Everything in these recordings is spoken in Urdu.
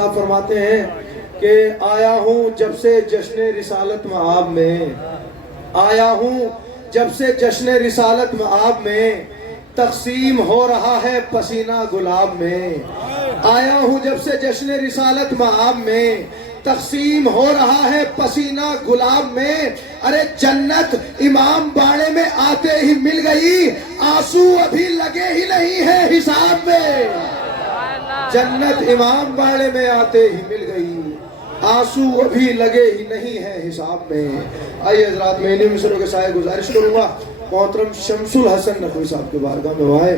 صاحب فرماتے ہیں کہ آیا ہوں جب سے جشن رسالت مآب میں، آیا ہوں جب سے جشن رسالت مآب میں، تقسیم ہو رہا ہے پسینہ گلاب میں، آیا ہوں جب سے جشن رسالت مآب میں، تقسیم ہو رہا ہے پسینہ گلاب میں، ارے جنت امام باڑے میں آتے ہی مل گئی، آنسو ابھی لگے ہی نہیں ہے حساب میں، جنت امام باڑے میں آتے ہی مل گئی، آنسو ابھی لگے ہی نہیں ہے حساب میں۔ آئیے حضرات میں انہی مصروں کے سائے گزارش کروں گا محترم شمس الحسن نقوی صاحب کے بارگاہ میں وہ آئے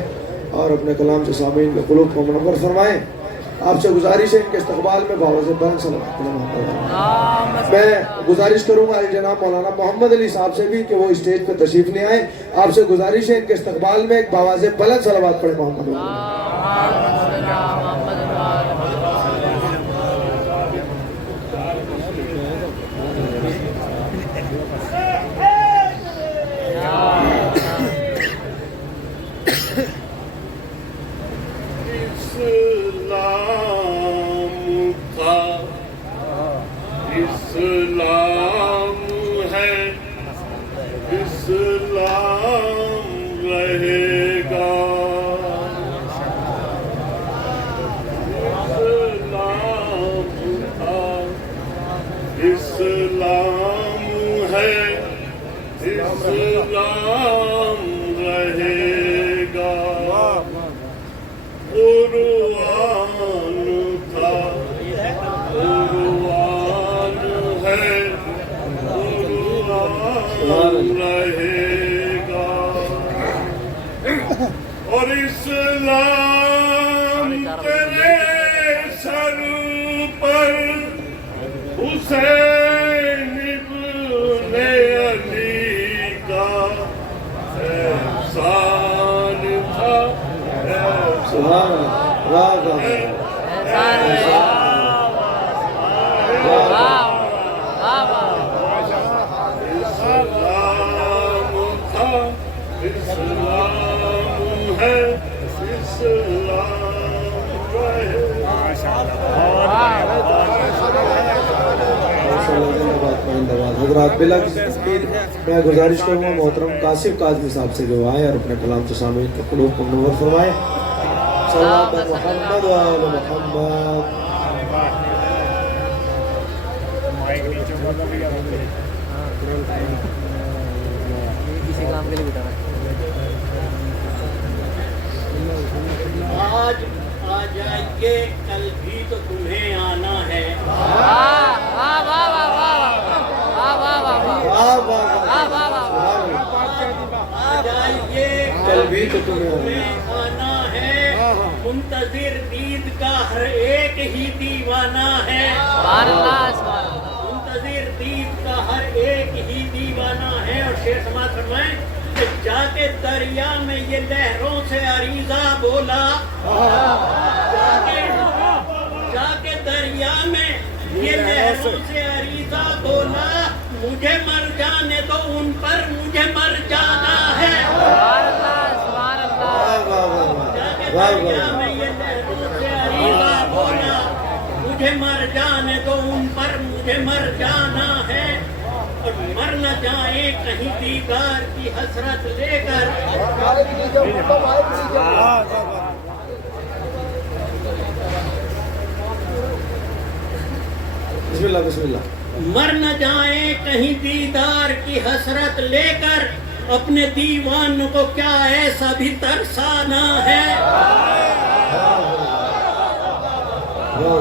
اور اپنے کلام سے سامعین کے قلوب کو منور فرمائیں۔ آپ سے گزارش ہے ان کے استقبال میں باوض بلند صلوات میں گزارش کروں گا جناب مولانا محمد علی صاحب سے بھی کہ وہ اسٹیج پہ تشریف نہیں آئے۔ آپ سے گزارش ہے ان کے استقبال میں ایک باوض بلند صلوات پڑھیں محمد علی۔ اسلام ہے، اسلام رہے گا، اسلام تھا، اسلام ہے، اسلام رہے گا، قرآن تھا، قرآن ہے، قرآن رہے گا، اور اسلام تیرے سر پر حسین ابن علی کا احسان تھا، سبحان اللہ، حضرات بلا کسی تفصیل میں گزارش کروں گا محترم قاسم کاظمی صاحب سے جو آئے اور اپنے کلام سے سامعین کے قلوب کو منور فرمائے۔ صلوات محمد و آل محمد۔ آج آ جائیے کل بھی تو تمہیں آنا ہے، آ جائیے کل بھی تو تمہیں آنا ہے، منتظر دید کا ہر ایک ہی دیوانہ ہے، منتظر دید کا ہر ایک ہی دیوانہ ہے۔ اور شعر سماعت فرمائیں کہ جا کے دریا میں یہ لہروں سے عریضہ بولا، جا کے دریا میں یہ لہروں سے عریضہ بولا، مجھے مر جانے تو ان پر مجھے مر جانا ہے، جا کے دریا میں یہ لہروں سے عریضہ بولا، مجھے مر جانے تو ان پر مجھے مر جانا ہے، اور مر نہ جائیں کہیں دیدار کی حسرت لے کر، بسم اللہ بسم اللہ۔ مر نہ جائیں کہیں دیدار کی حسرت لے کر، اپنے دیوان کو کیا ایسا بھی ترسانا ہے،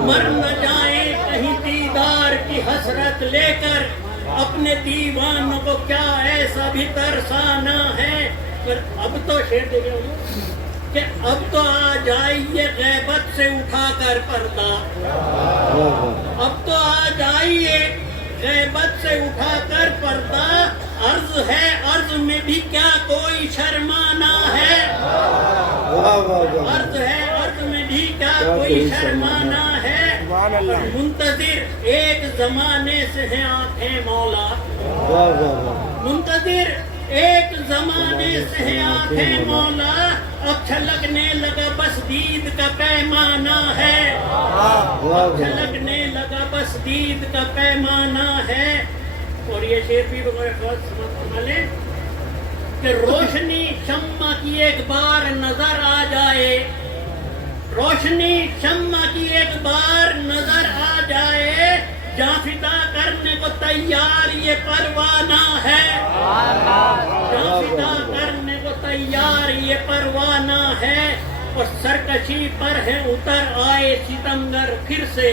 مر نہ جائیں کہیں دیدار کی حسرت لے کر، اپنے دیوان کو کیا ایسا بھی ترسانا ہے۔ پر اب تو شعر دے گیا ہوں کہ اب تو آ جائیے غیبت سے اٹھا کر پردہ، اب تو آ جائیے غیبت سے اٹھا کر پردہ، عرض ہے عرض میں بھی کیا کوئی شرمانا ہے، عرض ہے عرض میں بھی کیا کوئی شرمانا ہے، منتظر ایک زمانے سے ہیں آنکھیں مولا، منتظر ایک زمانے سے ہیں آنکھیں مولا، اب چھلکنے لگا بس دید کا پیمانہ ہے، اب چھلکنے لگا بس دید کا پیمانہ ہے۔ اور یہ شعر بھی بہت سمجھ لیں کہ روشنی شمع کی ایک بار نظر آ جائے، روشنی شمع کی ایک بار نظر آ جائے، جاں فدا کرنے کو تیار یہ پروانہ ہے، جاں فدا کرنے کو تیار یہ پروانہ ہے۔ اور سرکشی پر ہے اتر آئے ستمگر پھر سے،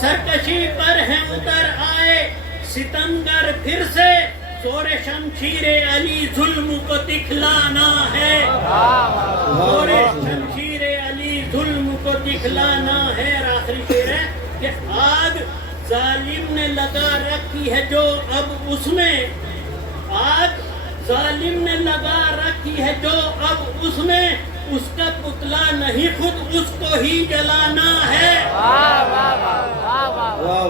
سرکشی پر ہے اتر آئے ستمگر پھر سے، زور شمشیر علی ظلم کو دکھلانا ہے، زور شمشیر علی ظلم کو دکھلانا ہے۔ اور آخری شعر ہے کہ آگ ظالم نے لگا رکھی ہے جو اب اس میں، آگ ظالم نے لگا رکھی ہے جو اب اس میں، اس کا پتلا نہیں خود اس کو ہی جلانا ہے۔ اور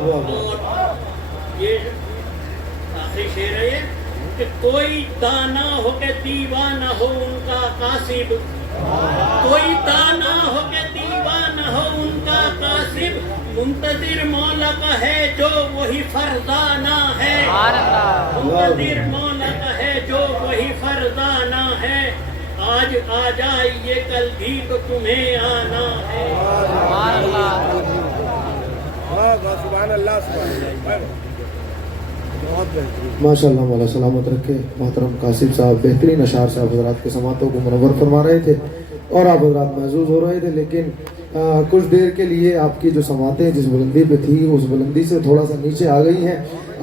یہ آخری شعر ہے کہ کوئی دانا ہو کے دیوانہ ہو ان کا قاصد، کوئی دانا ہو کے دیوانہ ہو ان کا قاصد، منتظر مولا کا ہے جو وہی فرزانہ ہے، منتظر مولا کا ہے جو وہی فرزانہ ہے۔ آج آ جائیے کل بھی تو تمہیں آنا ہے۔ سبحان اللہ سبحان اللہ۔ ماشاء اللہ مولا سلامت رکھے۔ محترم قاسم صاحب بہترین اشعار سے آپ حضرات کے سماعتوں کو منور فرما رہے تھے اور آپ حضرات محظوظ ہو رہے تھے، لیکن کچھ دیر کے لیے آپ کی جو سماعتیں جس بلندی پہ تھی اس بلندی سے تھوڑا سا نیچے آ گئی ہیں،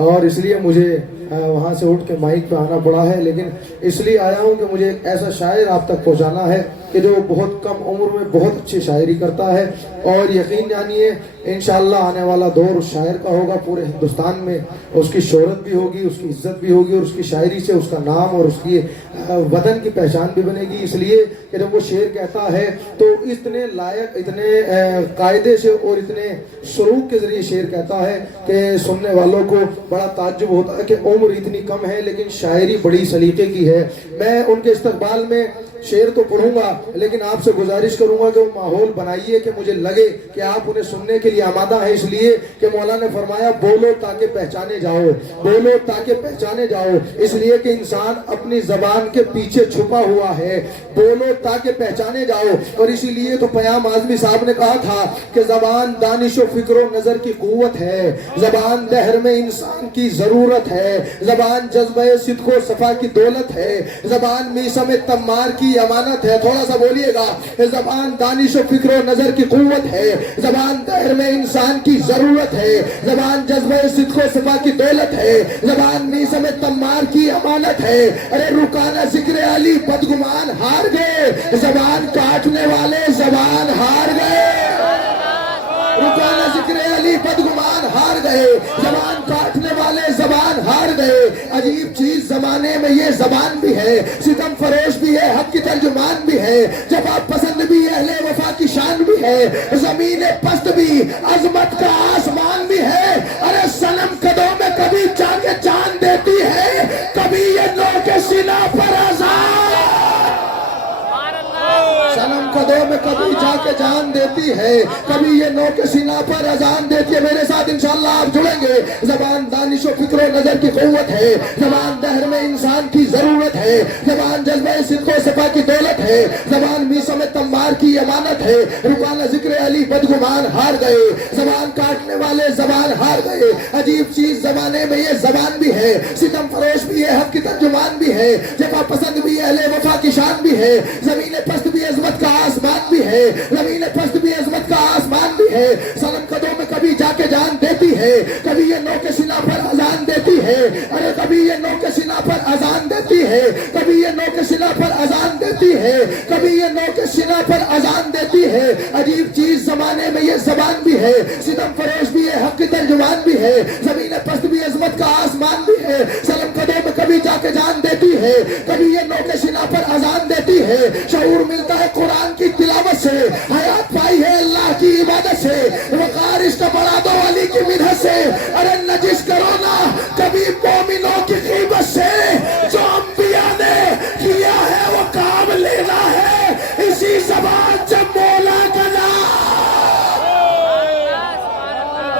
اور اس لیے مجھے وہاں سے اٹھ کے مائک پہ آنا پڑا ہے۔ لیکن اس لیے آیا ہوں کہ مجھے ایک ایسا شاعر آپ تک پہنچانا ہے کہ جو بہت کم عمر میں بہت اچھی شاعری کرتا ہے، اور یقین جانیے انشاءاللہ آنے والا دور اس شاعر کا ہوگا، پورے ہندوستان میں اس کی شہرت بھی ہوگی، اس کی عزت بھی ہوگی، اور اس کی شاعری سے اس کا نام اور اس کی وطن کی پہچان بھی بنے گی۔ اس لیے کہ جب وہ شعر کہتا ہے تو اتنے لائق، اتنے قاعدے سے اور اتنے سلوک کے ذریعے شعر کہتا ہے کہ سننے والوں کو بڑا تعجب ہوتا ہے کہ عمر اتنی کم ہے لیکن شاعری بڑی سلیقے کی ہے۔ میں ان کے استقبال میں شعر تو پڑھوں گا، لیکن آپ سے گزارش کروں گا کہ وہ ماحول بنائیے کہ مجھے لگے کہ آپ انہیں سننے کے لیے آمادہ ہیں، اس لیے کہ مولا نے فرمایا بولو تاکہ پہچانے جاؤ، بولو تاکہ پہچانے جاؤ، اس لیے کہ انسان اپنی زبان کے پیچھے چھپا ہوا ہے، بولو تاکہ پہچانے جاؤ۔ اور اسی لیے تو پیام اعظمی صاحب نے کہا تھا کہ زبان دانش و فکر و نظر کی قوت ہے، زبان دہر میں انسان کی ضرورت ہے، زبان جذبہ صدق و صفا کی دولت ہے، زبان میثم تمار کی امانت ہے۔ تھوڑا سا بولیے گا، زبان دانش و فکر و نظر کی قوت ہے، زبان دہر میں انسان کی ضرورت ہے، زبان جذبہ صدق و صفا کی دولت ہے، زبان میثم تمار کی امانت ہے۔ ارے رکانہ ذکر علی بدگمان ہار گئے، زبان کاٹنے والے زبان ہار گئے، رکانہ ذکر علی بدگمان ہار گئے، زبان کاٹنے والے زبان ہار گئے۔ عجیب چیز زمانے میں یہ زبان بھی ہے، ستم فروش بھی ہے، حق کی ترجمان بھی ہے، جفا پسند بھی ہے، اہل وفا کی شان بھی ہے، زمین پست بھی، عظمت کا آسمان بھی ہے۔ ارے صنم قدوں میں کبھی جا کے جان دیتی ہے، کبھی یہ نو کے سینہ پر آزاد، صنم قدوں میں کبھی جا کے جان دیتی ہے، کبھی یہ نو کے سینہ پر اذان دیتی ہے۔ میرے ساتھ انشاءاللہ آپ جڑیں گے۔ زبان دانش و فکر و نظر کی قوت ہے، زبان دہر میں انسان کی ضرورت ہے، زبان جذبہ صدق و صفا کی دولت ہے، زبان میثم تمار کی امانت ہے۔ رکانہ ذکر علی بدگمان ہار گئے، زبان کاٹنے والے زبان ہار گئے۔ عجیب چیز زمانے میں یہ زبان بھی ہے، ستم فروش بھی ہے، حق کی ترجمان بھی ہے، جفا پسند بھی ہے، اہل وفا کی شان بھی ہے، زمین پست بھی عظمت کا آسمان بھی ہے، زمین پست بھی عظمت کا آسمان بھی ہے۔ صنم قدوں میں کبھی جا کے جان دیتی ہے، کبھی یہ نو کے سینہ پر اذان دیتی ہے، ارے کبھی یہ نو کے سینہ پر اذان دیتی ہے، کبھی یہ نو کے سینہ پر اذان دیتی ہے، کبھی یہ نو کے سینہ پر اذان دیتی ہے۔ عجیب چیز زمانے میں یہ زبان بھی ہے، ستم فروش بھی ہے، حق کی ترجمان بھی ہے، زمین پست بھی عظمت کا آسمان بھی ہے۔ صنم قدوں میں کبھی جا کے جان دیتی ہے، کبھی یہ نو کے سینہ پر اذان دیتی ہے۔ شعور ملتا ہے قرآن کی تلاوت سے، حیات پائی ہے اللہ کی عبادت سے، وقار رشتہ بڑھا دو علی کی مدحت سے۔ ارے نجس کرو نا کبھی مومنوں کی غیبت سے، جو انبیاء نے کیا ہے وہ کام لینا ہے۔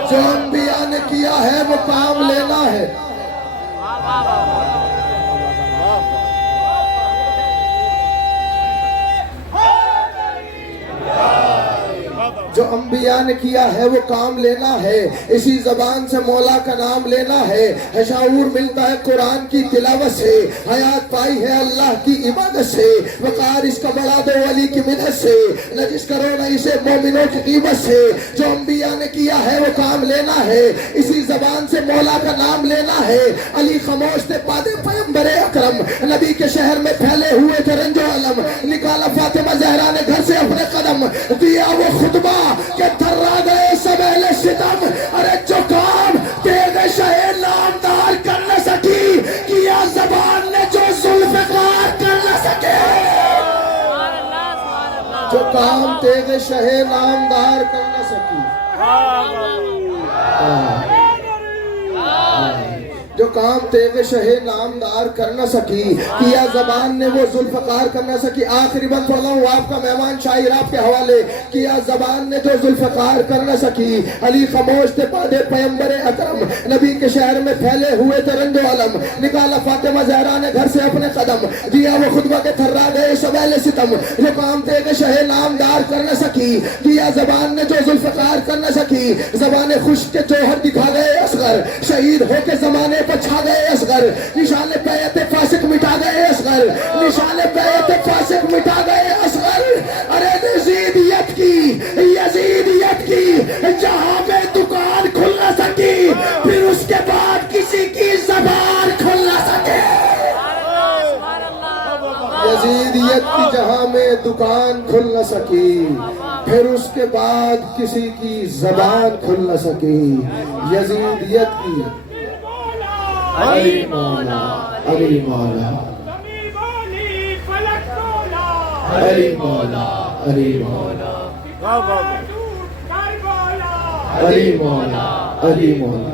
جو انبیاء نے کیا ہے وہ کام لینا ہے. جو انبیاء نے کیا ہے وہ کام لینا ہے. اسی زبان سے مولا کا نام لینا ہے. شعور ملتا ہے قرآن کی تلاوت سے. حیات پائی ہے اللہ کی عبادت سے. وقار اس کا بڑھا دو علی کی منت سے. نجس کرو نہ اسے مومنوں کی قیمت سے. جو انبیاء نے کیا ہے وہ کام لینا ہے. اسی زبان سے مولا کا نام لینا ہے. علی خاموش تھے پادے پیغمبر اکرم. نبی کے شہر میں پھیلے ہوئے تھے رنج و علم. نکالا فاطمہ زہرا نے گھر سے اپنے قدم. دیا وہ خطبہ کہ تھرا گئے سب اہل ستم. ارے جو کام تیغ شہ نامدار کر نہ سکی کیا زبان نے جو ذوالفقار کر نہ سکے. جو کام تیغ شہ نامدار کر نہ سکی. جو کام تیغ شہ نامدار کر نہ سکی کیا زبان نے وہ ذوالفقار کر نہ سکی. آخری بند پڑھ رہا ہوں آپ کا مہمان شاعر آپ کے حوالے. کیا زبان نے جو ذوالفقار کر نہ سکی. علی خاموش تھے پادے پیغمبر اکرم. نبی کے شہر میں پھیلے ہوئے تھے رنج و علم. نکالا فاطمہ زہرا نے گھر سے اپنے قدم. دیا وہ خطبہ کہ تھرا گئے سب اہل ستم. جو کام تیغ شہ نامدار کر نہ سکی کیا زبان نے جو ذوالفقار کر نہ سکی. زبان خشک کے جوہر دکھا گئے اصغر. شہید ہو کے زمانے پر چھا گئے اصغر. نشان بیعت فاسق مٹا گئے اصغر. نشان بیعت فاسق مٹا گئے اصغر. ارے یزیدیت کی جہاں میں دکان کھل نہ سکی پھر اس کے بعد کسی کی زبان کھل نہ سکے. یزیدیت کی جہاں میں دکان کھل نہ سکی پھر اس کے بعد کسی کی زبان کھل نہ سکی. یزیدیت کی علی مولا علی مولا علی مولا علی مولا علی مولا علی مولا.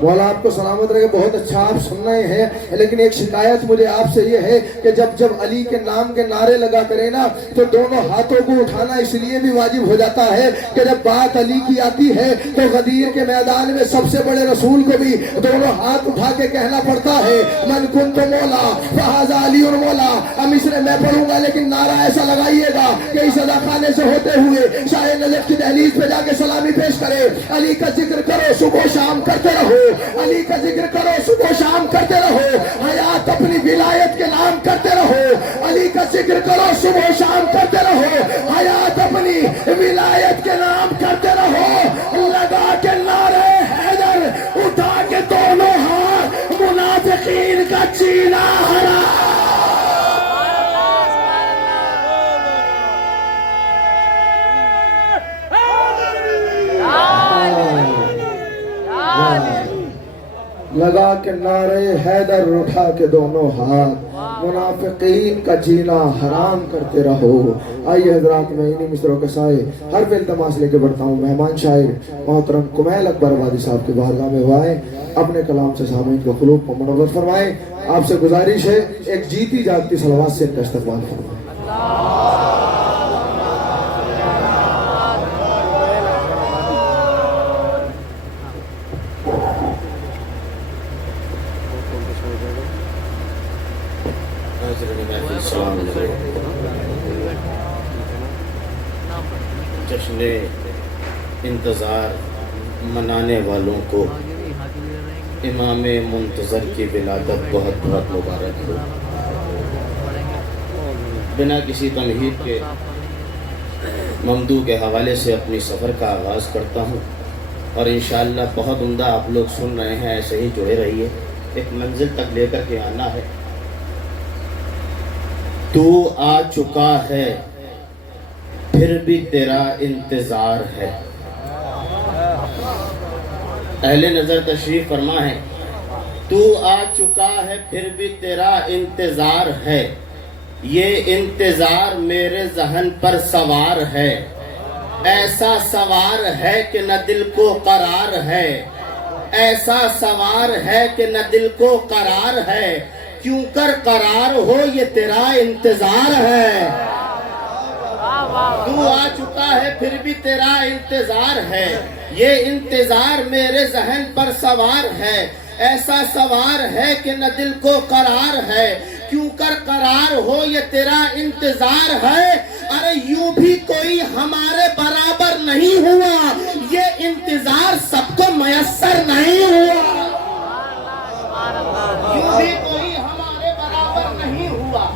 مولا آپ کو سلامت رہے. بہت اچھا آپ سن رہے ہیں لیکن ایک شکایت مجھے آپ سے یہ ہے کہ جب علی کے نام کے نعرے لگا کرے نا تو دونوں ہاتھوں کو اٹھانا اس لیے بھی واجب ہو جاتا ہے کہ جب بات علی کی آتی ہے تو غدیر کے میدان میں سب سے بڑے رسول کو بھی دونوں ہاتھ اٹھا کے کہنا پڑتا ہے من کنت مولا فہذا علی مولا. اب مصر میں پڑھوں گا لیکن نعرہ ایسا لگائیے گا کہ اس ادا خانے سے ہوتے ہوئے شاہ نجف کی دہلیز پہ جا کے سلامی پیش کرے. علی کا ذکر کرو صبح شام کرتے رہو. علی کا ذکر کرو صبح شام کرتے رہو. حیات اپنی ولایت کے نام کرتے رہو. علی کا ذکر کرو صبح شام کرتے رہو. حیات اپنی ولایت کے نام کرتے رہو. لگا کے نعرے حیدر اٹھا کے دونوں ہاتھ منافقین کا چینا ہرا. لگا کے نعرے حیدر اٹھا کے دونوں ہاتھ منافقین کا جینا حرام کرتے رہو. آئیے حضرات میں انہی مصروں کے سائے حرف التماس لے کے بڑھتا ہوں. مہمان شاعر محترم کمیل اکبر آبادی صاحب کے بارگاہ میں وہ آئے اپنے کلام سے سامعین کو قلوب کو منور فرمائیں. آپ سے گزارش ہے ایک جیتی جاگتی صلوات سے ان کا استقبال فرمائیں. جشن انتظار منانے والوں کو امام منتظر کی ولادت بہت بہت مبارک ہو. بنا کسی تمہید کے ممدوح کے حوالے سے اپنی سفر کا آغاز کرتا ہوں اور انشاءاللہ بہت عمدہ آپ لوگ سن رہے ہیں. ایسے ہی جڑے رہیے. ایک منزل تک لے کر کے آنا ہے. تو آ چکا ہے پھر بھی تیرا انتظار ہے. اہل نظر تشریف فرما ہے. تو آ چکا ہے پھر بھی تیرا انتظار ہے. یہ انتظار میرے ذہن پر سوار ہے. ایسا سوار ہے کہ نہ دل کو قرار ہے. ایسا سوار ہے کہ نہ دل کو قرار ہے. کیوں کر قرار ہو یہ تیرا انتظار ہے. تو آ چکا ہے پھر بھی تیرا انتظار ہے، یہ انتظار میرے ذہن پر سوار ہے، ایسا سوار ہے کہ نہ دل کو قرار ہے، کیوں کر قرار ہو یہ تیرا انتظار ہے، ارے یوں بھی کوئی ہمارے برابر نہیں ہوا، یہ انتظار سب کو میسر نہیں ہوا، یوں بھی کوئی ہمارے برابر نہیں ہوا،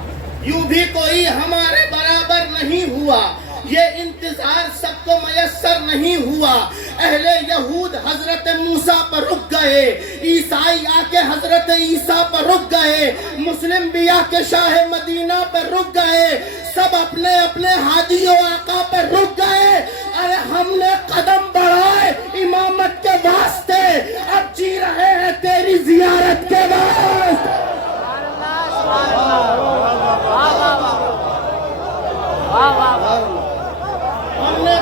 یوں بھی کوئی ہمارے برابر نہیں ہوا، یہ انتظار سب کو میسر نہیں ہوا، اہل یہود حضرت موسیٰ پر رک گئے، عیسائی آ کے حضرت عیسیٰ پر رک گئے، مسلم بھی آ کے شاہ مدینہ پر رک گئے، سب اپنے اپنے ہادی و آقا پر رک گئے، ارے ہم نے قدم بڑھائے امامت کے واسطے، اب جی رہے ہیں تیری زیارت کے واسطے، ہم نے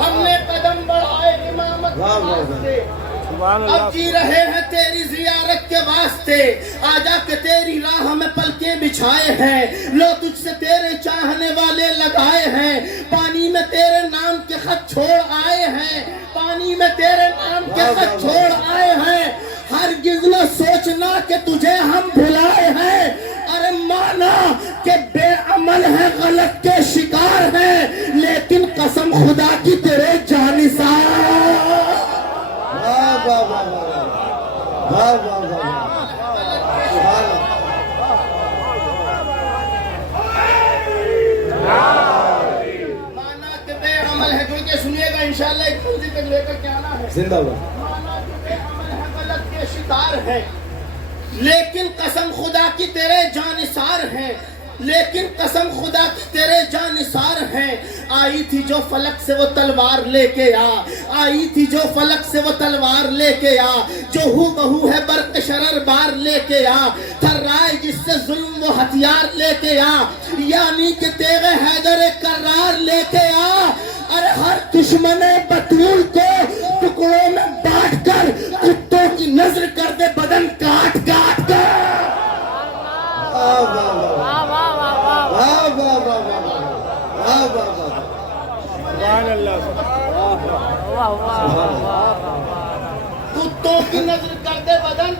ہم نے قدم بڑھائے امامت کے واسطے، اب جی رہے ہیں تیری زیارت کے واسطے، آجا کہ تیری راہ میں پلکیں بچھائے ہیں، لو تجھ سے تیرے چاہنے والے لگائے ہیں، پانی میں تیرے نام کے خط چھوڑ آئے ہیں، پانی میں تیرے نام کے خط چھوڑ آئے ہیں، ہرگز نہ سوچنا کہ تجھے ہم بھلائے ہیں، ارے مانا کہ بے عمل ہے غلط کے شکار ہیں، لیکن قسم خدا کی تیرے جانثار، مانا کہ بے عمل ہے، کیونکہ سنیے گا انشاءاللہ ایک منزل تک لے کر کے آنا ہے، زندہ باد، مانا کہ بے عمل ہے غلط کے شکار ہیں، لیکن قسم خدا کی تیرے جانثار ہیں، لیکن قسم خدا کی تیرے جانثار ہیں، آئی تھی جو فلک سے وہ تلوار لے کے آئی تھی جو فلک سے وہ تلوار لے کے جو ہو بہو ہے برق شرر بار لے کے تھرائے جس سے ظلم وہ ہتھیار لے کے یعنی کہ تیغ حیدر کرار لے کے ارے ہر دشمن بطول کو ٹکڑوں میں بانٹ کر کتوں کی نظر کر دے بدن کاٹ کاٹ کر، کتوں کی نظر کر دے بدن،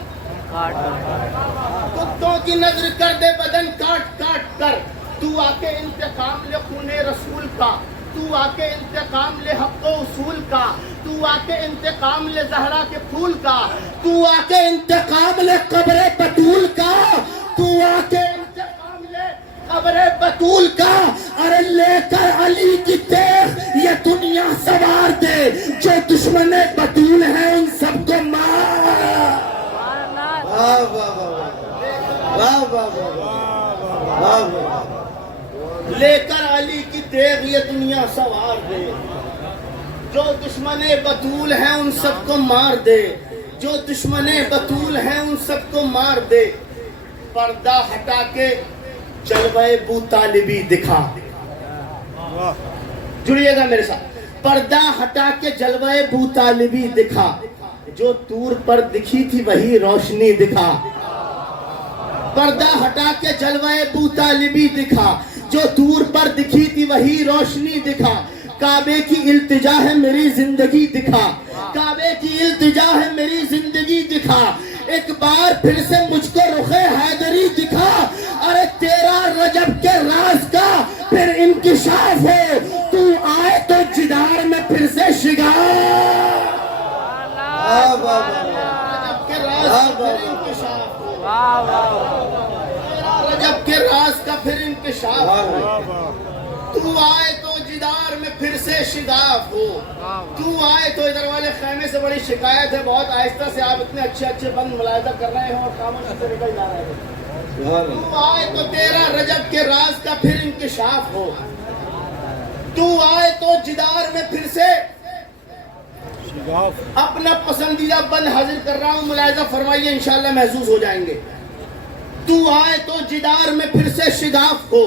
کتوں کی نظر کر دے بدن کاٹ کاٹ کر، تو آ کے انتقام لے خون رسول کا، تو آ کے انتقام لے حق و اصول کا، تو آ کے انتقام لے زہرا کے پھول کا، تو آ کے انتقام لے قبر بطول کا، تو آ کے انتقام لے قبر بطول کا، ارے لے کر علی کی تیغ یہ دنیا سوار دے، جو دشمن بطول ہیں ان سب کو مار، لے کر علی کی تیغ یہ دنیا سوار دے، جو دشمن بطول ہیں ان سب کو مار دے، جو دشمن بطول ہیں ان سب کو مار دے، پردہ ہٹا کے جلوہ بو طالبی دکھا، جڑیے گا میرے ساتھ، پردہ ہٹا کے جلوہ بو طالبی دکھا، جو طور پر دکھی تھی وہی روشنی دکھا، پردہ ہٹا کے جلوہ بو طالبی دکھا، جو طور پر دکھی تھی وہی روشنی دکھا، کعبے کی التجا ہے میری زندگی دکھا، کعبے کی التجا ہے میری زندگی دکھا، ایک بار پھر سے مجھ کو رخ حیدری دکھا، ارے تیرا رجب کے راز کا پھر انکشاف ہو، تو آئے تو جدار میں پھر سے شگار، رجب کے راز کا پھر انکشاف ہو، رجب کے راز کا پھر انکشاف ہو، تو آئے تو جدار میں پھر سے شگاف ہو، تو آئے تو ادھر والے خیمے سے بڑی شکایت ہے، بہت آہستہ سے آپ اتنے اچھے اچھے بند ملاحظہ کر رہے ہیں اور خاموشی سے نکل جا رہے ہیں، تو آئے تو تیرا رجب کے راز کا پھر انکشاف ہو، تو آئے تو جدار میں پھر سے اپنا پسندیدہ بند حاضر کر رہا ہوں، ملاحظہ فرمائیے انشاءاللہ محسوس ہو جائیں گے، تو آئے تو جدار میں پھر سے شگاف ہو،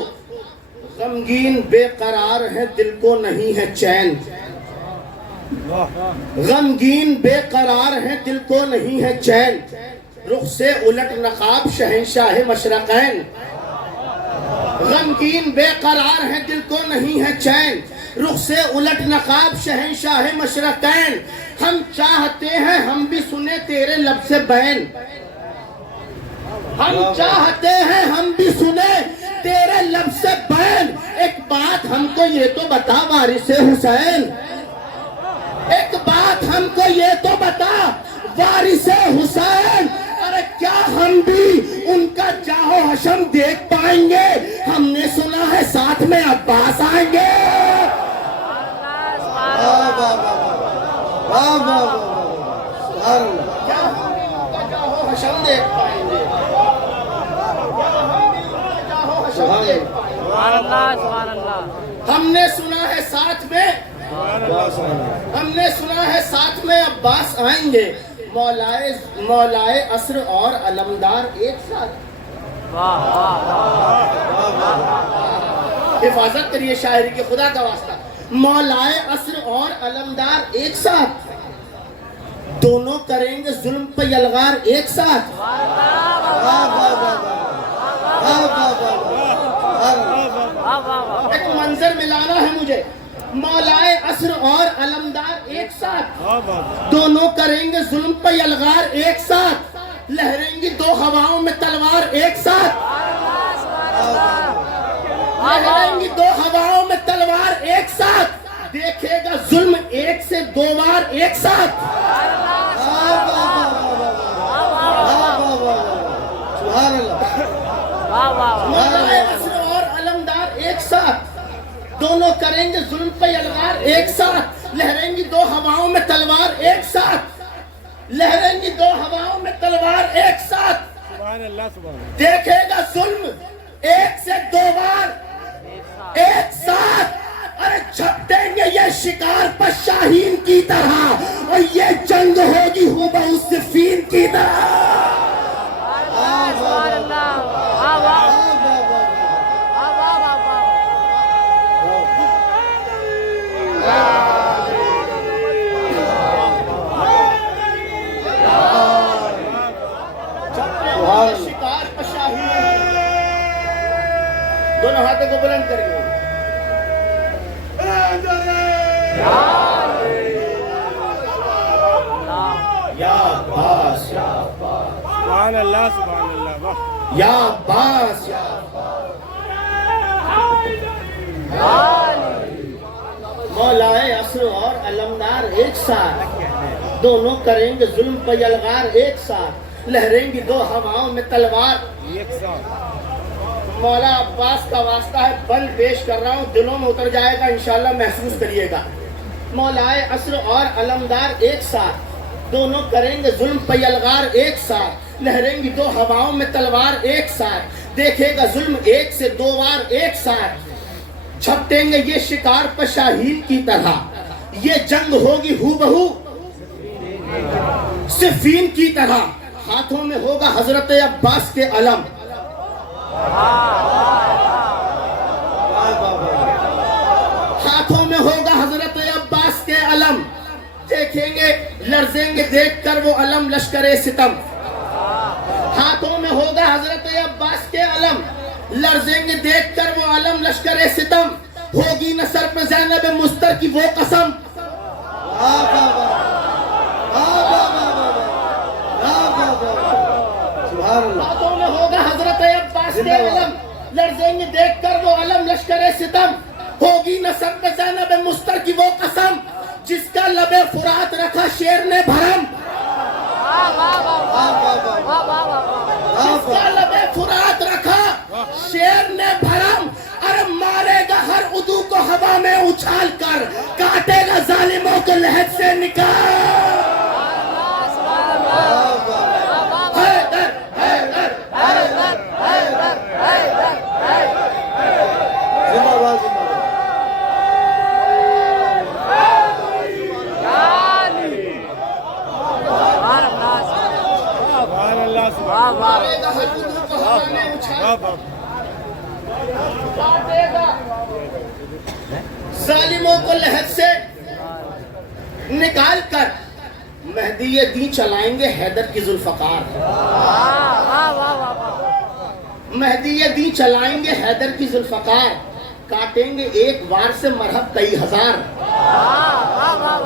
غمگین بے قرار ہے دل کو نہیں ہے چین، غمگین بے قرار ہے دل کو نہیں ہے چین، رخ سے الٹ نقاب شہنشاہ مشرقین، غمگین بے قرار ہے دل کو نہیں ہے چین، رخ سے الٹ نقاب شہنشاہ مشرقین، ہم چاہتے ہیں ہم بھی سنے تیرے لب سے بین، ہم چاہتے ہیں ہم بھی سنے تیرے لب سے بین، ایک بات ہم کو یہ تو بتا وارث حسین، ایک بات ہم کو یہ تو بتا وارث حسین، ارے کیا ہم بھی ان کا جاہو حشم دیکھ پائیں گے؟ ہم نے سنا ہے ساتھ میں عباس آئیں گے۔ کیا ہم بھی ان کا جاہو حشم دیکھ پائیں گے؟ ہم نے سنا ہے ساتھ میں، ہم نے سنا ہے ساتھ میں عباس آئیں گے، مولائے عصر اور علمدار ایک ساتھ۔ حفاظت کریے شاعری کے، خدا کا واسطہ۔ مولائے عصر اور علمدار ایک ساتھ، دونوں کریں گے ظلم پہ یلغار ایک ساتھ۔ ایک منظر ملانا ہے مجھے، مولائے عصر اور علمدار ایک ساتھ، دونوں کریں گے ظلم پہ یلغار ایک ساتھ، لہریں گی دو ہواؤں میں تلوار ایک ساتھ، لہریں گی دو ہواؤں میں تلوار ایک ساتھ، دیکھے گا ظلم ایک سے دو بار ایک ساتھ۔ مولائے عصر اور علمدار ایک ساتھ، دونوں کریں گے ظلم پہ یلغار ایک ساتھ، لہریں گی دو ہواؤں میں تلوار ایک ساتھ، لہریں گی دو ہواؤں میں تلوار ایک ساتھ، دیکھے گا ظلم ایک سے دو بار ایک ساتھ، ارے چھپٹیں گے یہ شکار پر شاہین کی طرح، اور یہ جنگ ہوگی ہو صفین کی طرح۔ شکار پر شاہین، دونوں ہاتھوں کو بلند کر کے یا عباس، سبحان اللہ سبحان اللہ، واہ یا عباس، مولائے عصر اور علمدار ایک ساتھ، دونوں کریں گے ظلم پہ یلغار ایک ساتھ، لہریں گی دو ہواؤں میں تلوار ایک ساتھ۔ مولا عباس کا واسطہ ہے، بند پیش کر رہا ہوں، دلوں میں اتر جائے گا انشاءاللہ، محسوس کریے گا۔ مولائے عصر اور علمدار ایک ساتھ، دونوں کریں گے ظلم پہ یلغار ایک ساتھ، لہریں گی دو ہواؤں میں تلوار ایک ساتھ، دیکھے گا ظلم ایک سے دو بار ایک ساتھ، چھپٹیں گے یہ شکار پر شاہین کی طرح، یہ جنگ ہوگی ہو بہو صفین کی طرح، ہاتھوں میں ہوگا حضرت عباس کے علم، ہاتھوں میں ہوگا حضرت عباس کے علم، دیکھیں گے لرزیں گے دیکھ کر وہ علم لشکر ستم، ہاتھوں میں ہوگا حضرت عباس کے علم، لرزیں گے دیکھ کر وہ علم لشکر ستم، ہوگی نہ سر پہ زینب مستر کی وہ قسم، ہاتھوں میں ہوگا حضرت عباس کے علم، لرزیں گے دیکھ کر وہ علم لشکر ستم، ہوگی نہ سر پہ زینب مستر کی وہ قسم، جس کا لب فرات رکھا شیر نے بھرم، جس کا لب فرات رکھا شیر نے بھرم، ارے مارے گا ہر عدو کو ہوا میں اچھال کر، کاٹے گا ظالموں کو لہد سے نکال۔ حیدر حیدر حیدر حیدر حیدر زندہ باد، زندہ سبحان اللہ سبحان مارے گا ہر عدو کو ہوا میں اچھال کر، کاٹے گا ظالموں کو لہد سے نکال کر، مہدی دین چلائیں گے حیدر کی ذوالفقار، مہدی دی چلائیں گے حیدر کی ذوالفقار، کاٹیں گے ایک وار سے مرہب کئی ہزار۔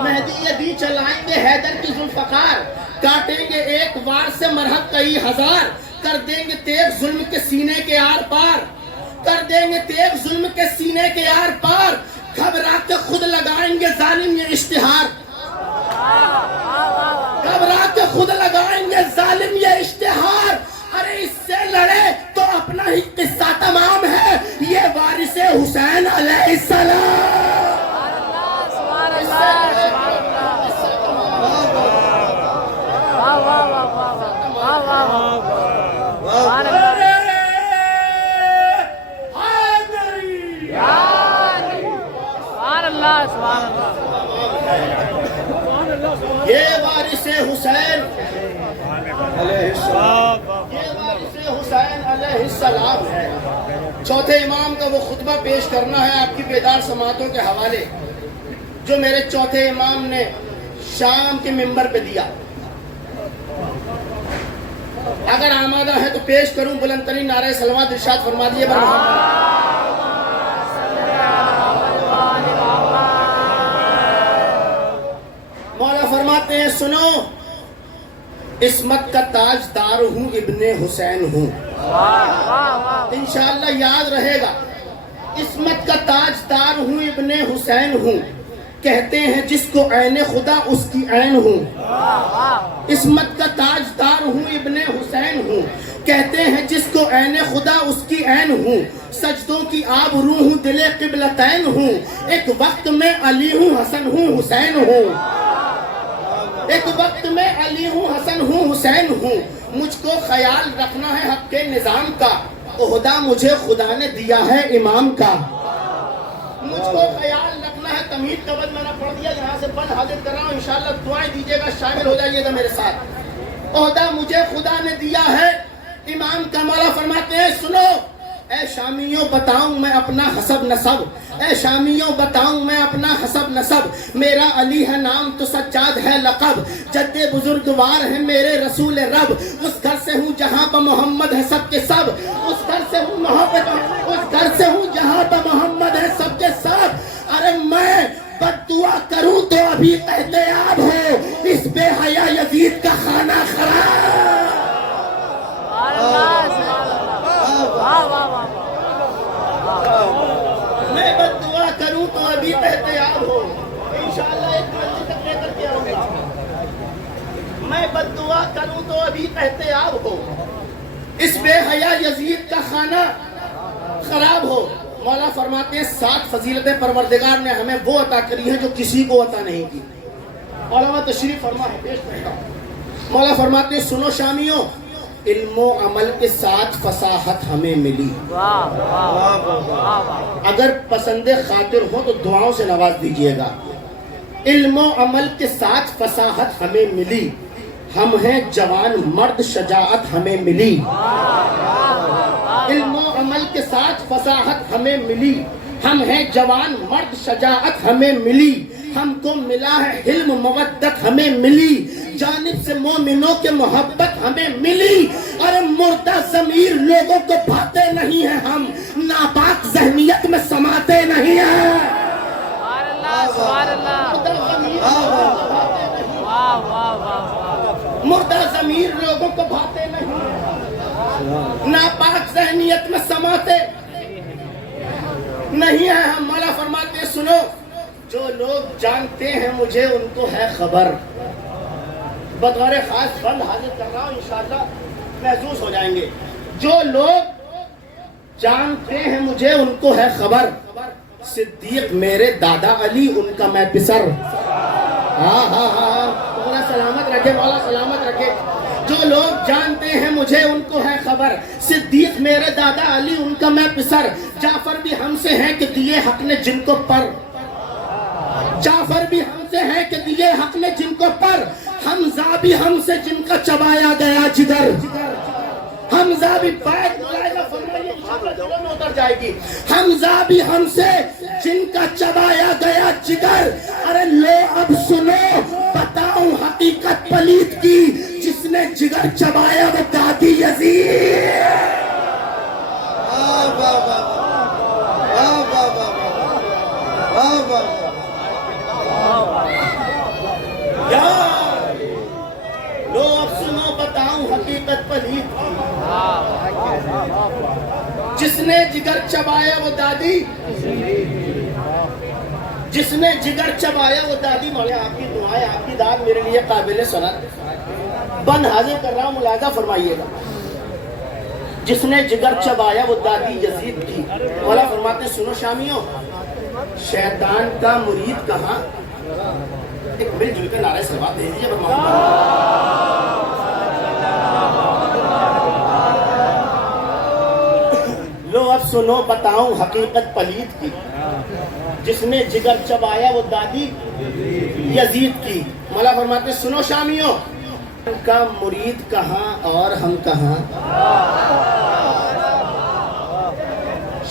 مہدی دی چلائیں گے حیدر کی ذوالفقار، کاٹیں گے ایک وار سے مرہب کئی ہزار، کر دیں گے تیغ ظلم کے سینے کے آر پار، کر دیں گے تیغ ظلم کے سینے کے آر پار، گھبرا کے خود لگائیں گے ظالم یہ اشتہار، گھبرا کے خود لگائیں گے ظالم یہ اشتہار۔ ارے اس سے لڑے تو اپنا ہی قصہ تمام ہے، یہ وارث حسین علیہ السلام۔ یہ وارث حسین، یہ وارث حسین علیہ السلام ہے۔ چوتھے امام کا وہ خطبہ پیش کرنا ہے آپ کی بیدار سماعتوں کے حوالے، جو میرے چوتھے امام نے شام کے منبر پہ دیا۔ اگر آمادہ ہے تو پیش کروں بلند ترین نعرہ صلوات، ارشاد فرما دیے مولا فرماتے ہیں سنو، عصمت کا تاجدار ہوں، ابن حسین ہوں۔ انشاءاللہ یاد رہے گا، عصمت کا تاجدار ہوں، ابن حسین ہوں، کہتے ہیں جس کو عین خدا اس کی عین ہوں۔ عصمت کا تاجدار ہوں، ابن حسین ہوں، کہتے ہیں جس کو عین خدا اس کی عین ہوں، سجدوں کی آبرو ہوں، دل قبلتین ہوں، ایک وقت میں علی ہوں، حسن ہوں، حسین ہوں، ایک وقت میں علی ہوں، حسن ہوں، حسین ہوں۔ مجھ کو خیال رکھنا ہے حق کے نظام کا، عہدہ مجھے خدا نے دیا ہے امام کا۔ مجھ کو خیال رکھنا ہے، تمہید کا بد میں نے پڑھ دیا، یہاں سے بند حاضر کر رہا ہوں، انشاءاللہ دعائیں دیجیے گا، شامل ہو جائیے گا میرے ساتھ۔ عہدہ مجھے خدا نے دیا ہے امام کا۔ مولا فرماتے ہیں سنو، اے شامیوں بتاؤں میں اپنا حسب نسب، اے شامیوں بتاؤں میں اپنا حسب نسب، میرا علی ہے نام تو سجاد ہے لقب، جد بزرگوار ہے میرے رسول رب، اس گھر سے ہوں جہاں پہ محمد ہے سب کے سب، اس گھر سے ہوں اس گھر سے ہوں جہاں پہ محمد ہے سب کے سب۔ ارے میں بد دعا کروں تو ابھی احتیاط ہو، اس بے حیا یزید کا خانہ خراب۔ میں بد دعا کروں تو ابھی احتیاط ہو، انشاءاللہ ایک منزل تک لے کر کے آؤں گا۔ میں بد دعا کروں تو ابھی احتیاط ہو، اس بے حیا یزید کا خانہ خراب ہو۔ مولا فرماتے ہیں 7 فضیلتیں پروردگار نے ہمیں وہ عطا کری ہیں جو کسی کو عطا نہیں کی۔ علماء تشریف فرما ہے، پیش کرتا ہوں۔ مولا فرماتے ہیں سنو شامیوں، علم و عمل کے ساتھ فصاحت ہمیں ملی، اگر پسند خاطر ہو تو دعاؤں سے نواز دیجئے گا۔ علم و عمل کے ساتھ فصاحت ہمیں ملی، ہم ہیں جوان مرد شجاعت ہمیں ملی۔ علم و عمل کے ساتھ فصاحت ہمیں ملی، ہم ہیں جوان مرد شجاعت ہمیں ملی، ہم کو ملا ہے حلم مودت ہمیں ملی، جانب سے مومنوں کے محبت ہمیں ملی، اور مردہ ضمیر لوگوں کو بھاتے نہیں ہیں، ہم ناپاک ذہنیت میں سماتے نہیں ہیں۔ مردہ ضمیر لوگوں کو بھاتے نہیں ہیں، ناپاک ذہنیت میں سماتے نہیں ہیں ہم۔ مولا فرماتے ہیں سنو، جو لوگ جانتے ہیں مجھے ان کو ہے خبر، بطور خاص بند حاضر کر رہا ہوں، انشاءاللہ محظوظ ہو جائیں گے۔ جو لوگ جانتے ہیں مجھے ان کو ہے خبر، صدیق میرے دادا علی ان کا میں پسر۔ ہاں ہاں ہاں، مولا سلامت رکھے، مولا سلامت رکھے۔ جو لوگ جانتے ہیں مجھے ان کو ہے خبر، صدیق میرے دادا علی ان کا میں پسر، جعفر بھی ہم سے ہیں کہ دیے حق نے جن کو پر، جعفر بھی ہم سے ہیں کہ دیے حق نے جن کو پر، حمزہ بھی ہم سے جن کا چبایا گیا جگر، حمزہ بھی بیت ملائزہ فرمائیے انشاءاللہ دلوں میں اتر جائے گی، حمزہ بھی ہم سے جن کا چبایا گیا جگر۔ ارے لو اب سنو، بتاؤں حقیقت پلید کی، جس نے جگر چبایا وہ دادی یزید۔ واہ واہ یار لو اب سنو بتاؤں حقیقت پلید کی، جس نے جگر چبایا وہ دادی، جس نے جگر چبایا وہ دادی۔ مولا آپ کی دعائیں، آپ کی داد میرے لیے قابل سنت۔ بند حاضر کر رہا ہوں، ملاحظہ فرمائیے گا۔ جس نے جگر چبایا وہ دادی یزید کی۔ مولا فرماتے سنو شامیوں، شیطان کا مرید کہاں؟ ایک مل جل کے نعرہ صلوات دے دیجیے۔ لو اب سنو بتاؤں حقیقت پلید کی، جس نے جگر چبایا وہ دادی یزید کی۔ مولا فرماتے سنو شامیوں، کا مرید کہاں اور ہم کہاں؟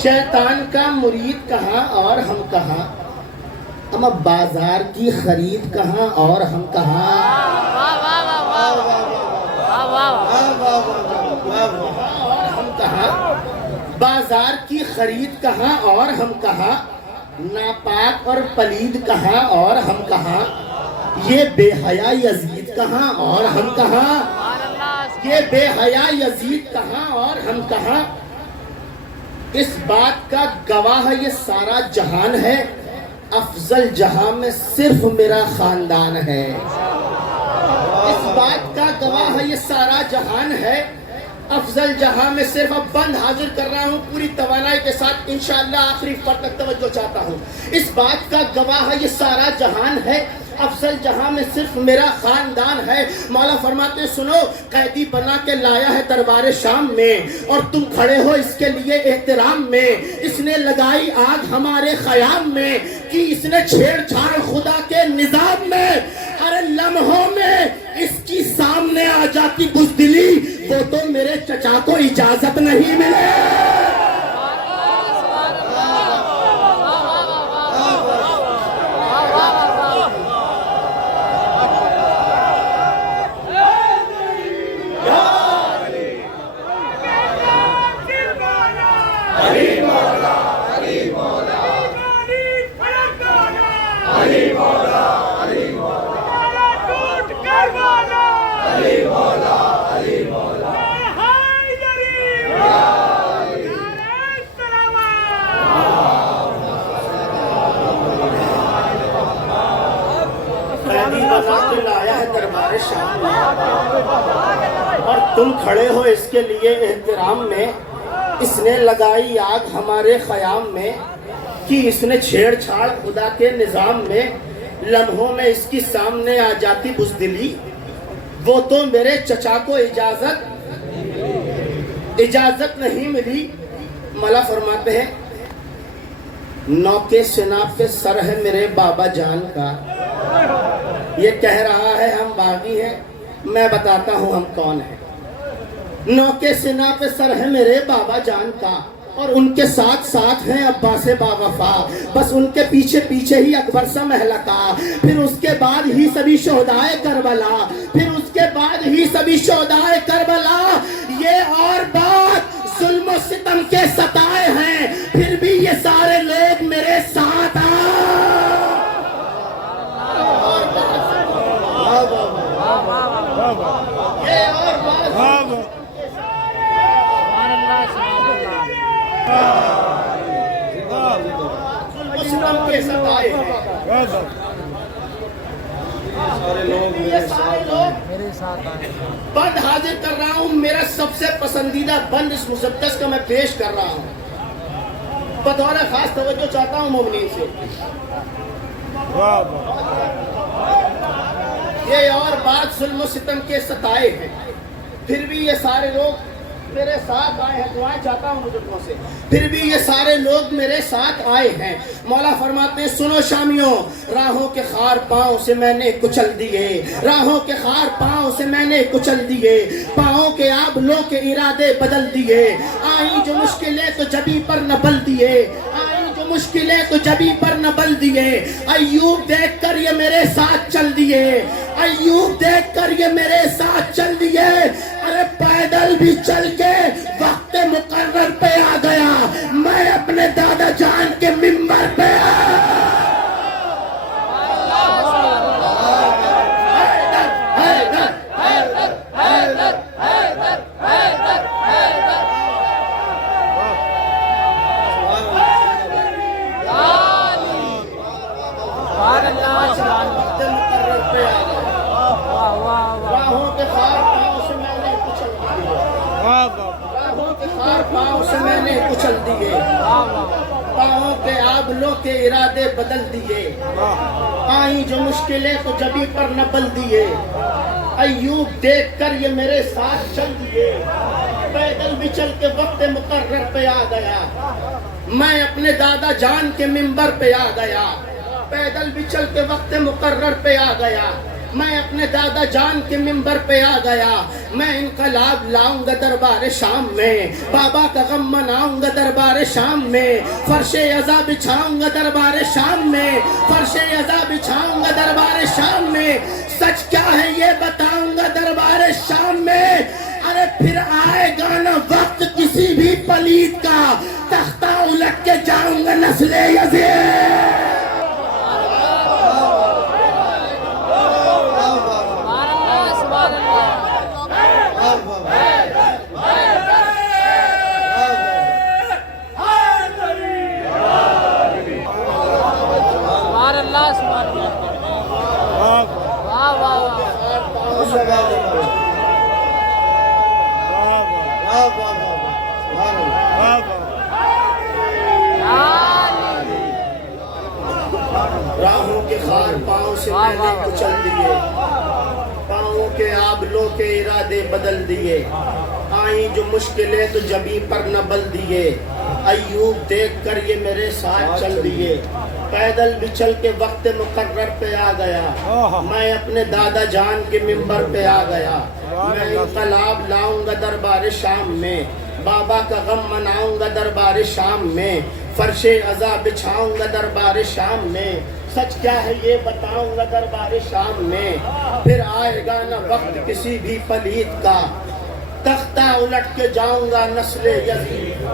شیطان کا مرید کہاں اور ہم کہاں؟ اما بازار کی خرید کہاں اور ہم کہاں؟ اور ہم کہاں؟ بازار کی خرید کہاں اور ہم کہاں؟ ناپاک اور پلید کہاں اور ہم کہاں؟ یہ بے حیا یزید کہاں اور ہم کہاں؟ یہ بے حیا یزید کہاں اور ہم کہاں؟ اس بات کا گواہ یہ سارا جہان ہے، افضل جہاں میں صرف میرا خاندان ہے۔ اس بات کا گواہ یہ سارا جہان ہے، افضل جہاں میں صرف۔ اب بند حاضر کر رہا ہوں پوری توانائی کے ساتھ، انشاءاللہ آخری فرد تک توجہ چاہتا ہوں۔ اس بات کا گواہ یہ سارا جہان ہے، افضل جہاں میں صرف میرا خاندان ہے۔ مولا فرماتے سنو، قیدی بنا کے لایا ہے دربار شام میں، اور تم کھڑے ہو اس کے لیے احترام میں۔ اس نے لگائی آگ ہمارے خیام میں، کہ اس نے چھیڑ چھاڑ خدا کے نظام میں۔ ارے لمحوں میں اس کی سامنے آ جاتی بزدلی، وہ تو میرے چچا کو اجازت نہیں ملے۔ لایا ہے دربار شام میں، اور تم کھڑے ہو اس کے لیے احترام میں۔ اس نے لگائی آگ ہمارے خیام میں، کہ اس نے چھیڑ چھاڑ خدا کے نظام میں۔ لمحوں میں اس کی سامنے آ جاتی بزدلی، وہ تو میرے چچا کو اجازت نہیں ملی۔ مولا فرماتے ہیں نوکے سنا پہ سر ہے میرے بابا جان کا، یہ کہہ رہا ہے ہم باغی ہیں، میں بتاتا ہوں ہم کون ہیں۔ نوکے سنا پہ سر ہے میرے بابا جان کا، اور ان کے ساتھ ساتھ ہیں عباس باوفا، بس ان کے پیچھے پیچھے ہی اکبر سا مہلکا، پھر اس کے بعد ہی سبھی شہدائے کربلا، پھر اس کے بعد ہی سبھی شہدائے کربلا۔ یہ اور بات ظلم و ستم کے ستائے ہیں، پھر بھی یہ سارے لوگ میرے ساتھ بند حاضر کر رہا ہوں، میرا سب سے پسندیدہ بند اس مسدس کا میں پیش کر رہا ہوں۔ بطور خاص توجہ چاہتا ہوں مومنین سے۔ یہ اور بات ظلم و ستم کے ستائے ہیں، پھر بھی یہ سارے لوگ میرے ساتھ آئے ہیں۔ دعائیں چاہتا ہوں بزرگوں سے، پھر بھی یہ سارے لوگ میرے ساتھ آئے ہیں۔ مولا فرماتے ہیں سنو شامیوں، راہوں کے خار پاؤں سے میں نے کچل دیے، راہوں کے خار پاؤں سے میں نے کچل دیے، پاؤں کے آبلوں کے ارادے بدل دیے، آئی جو مشکلیں تو جبی پر نہ بل دیے، آئی جو مشکلیں تو جبی پر نہ بل دیے۔ ایوب دیکھ کر یہ میرے ساتھ چل دیے، ایوب دیکھ کر یہ میرے ساتھ چل دیے۔ ارے پیدل بھی چل کے وقت مقرر پہ آ گیا، میں اپنے دادا جان کے ممبر پہ کچل دیے پاؤں کے آبلوں کے ارادے بدل دیے آئیں جو مشکلیں تو جبھی پر نہ بل دیے ایوب دیکھ کر یہ میرے ساتھ چل دیے پیدل بھی چل کے وقت مقرر پہ آ گیا میں اپنے دادا جان کے منبر پہ آ گیا پیدل بھی چل کے وقت مقرر پہ آ گیا میں اپنے دادا جان کے منبر پہ آ گیا میں انقلاب لاؤں گا دربار شام میں بابا کا غم مناؤں گا دربار شام میں فرش عزا بچھاؤں گا دربار شام میں فرش عزا بچھاؤں گا دربار شام میں سچ کیا ہے یہ بتاؤں گا دربار شام میں ارے پھر آئے گا نا وقت کسی بھی پلید کا تختہ الٹ کے جاؤں گا نسل یزید راہوں کے خار پاؤں سے میں نے کچل دیے پاؤں کے آبلوں کے ارادے بدل دیے آئیں جو مشکلیں تو جبھی پر نہ بل دیے ایوب دیکھ کر یہ میرے ساتھ چل دیے پیدل بھی چل کے وقت مقرر پہ آ گیا میں اپنے دادا جان کے منبر پہ آ گیا میں انقلاب لاؤں گا دربار شام میں بابا کا غم مناؤں گا دربار شام میں فرش عزا بچھاؤں گا دربار شام میں سچ کیا ہے یہ بتاؤں گا دربار شام میں پھر آئے گا نہ وقت کسی بھی پلید کا تختہ الٹ کے جاؤں گا نسل یزید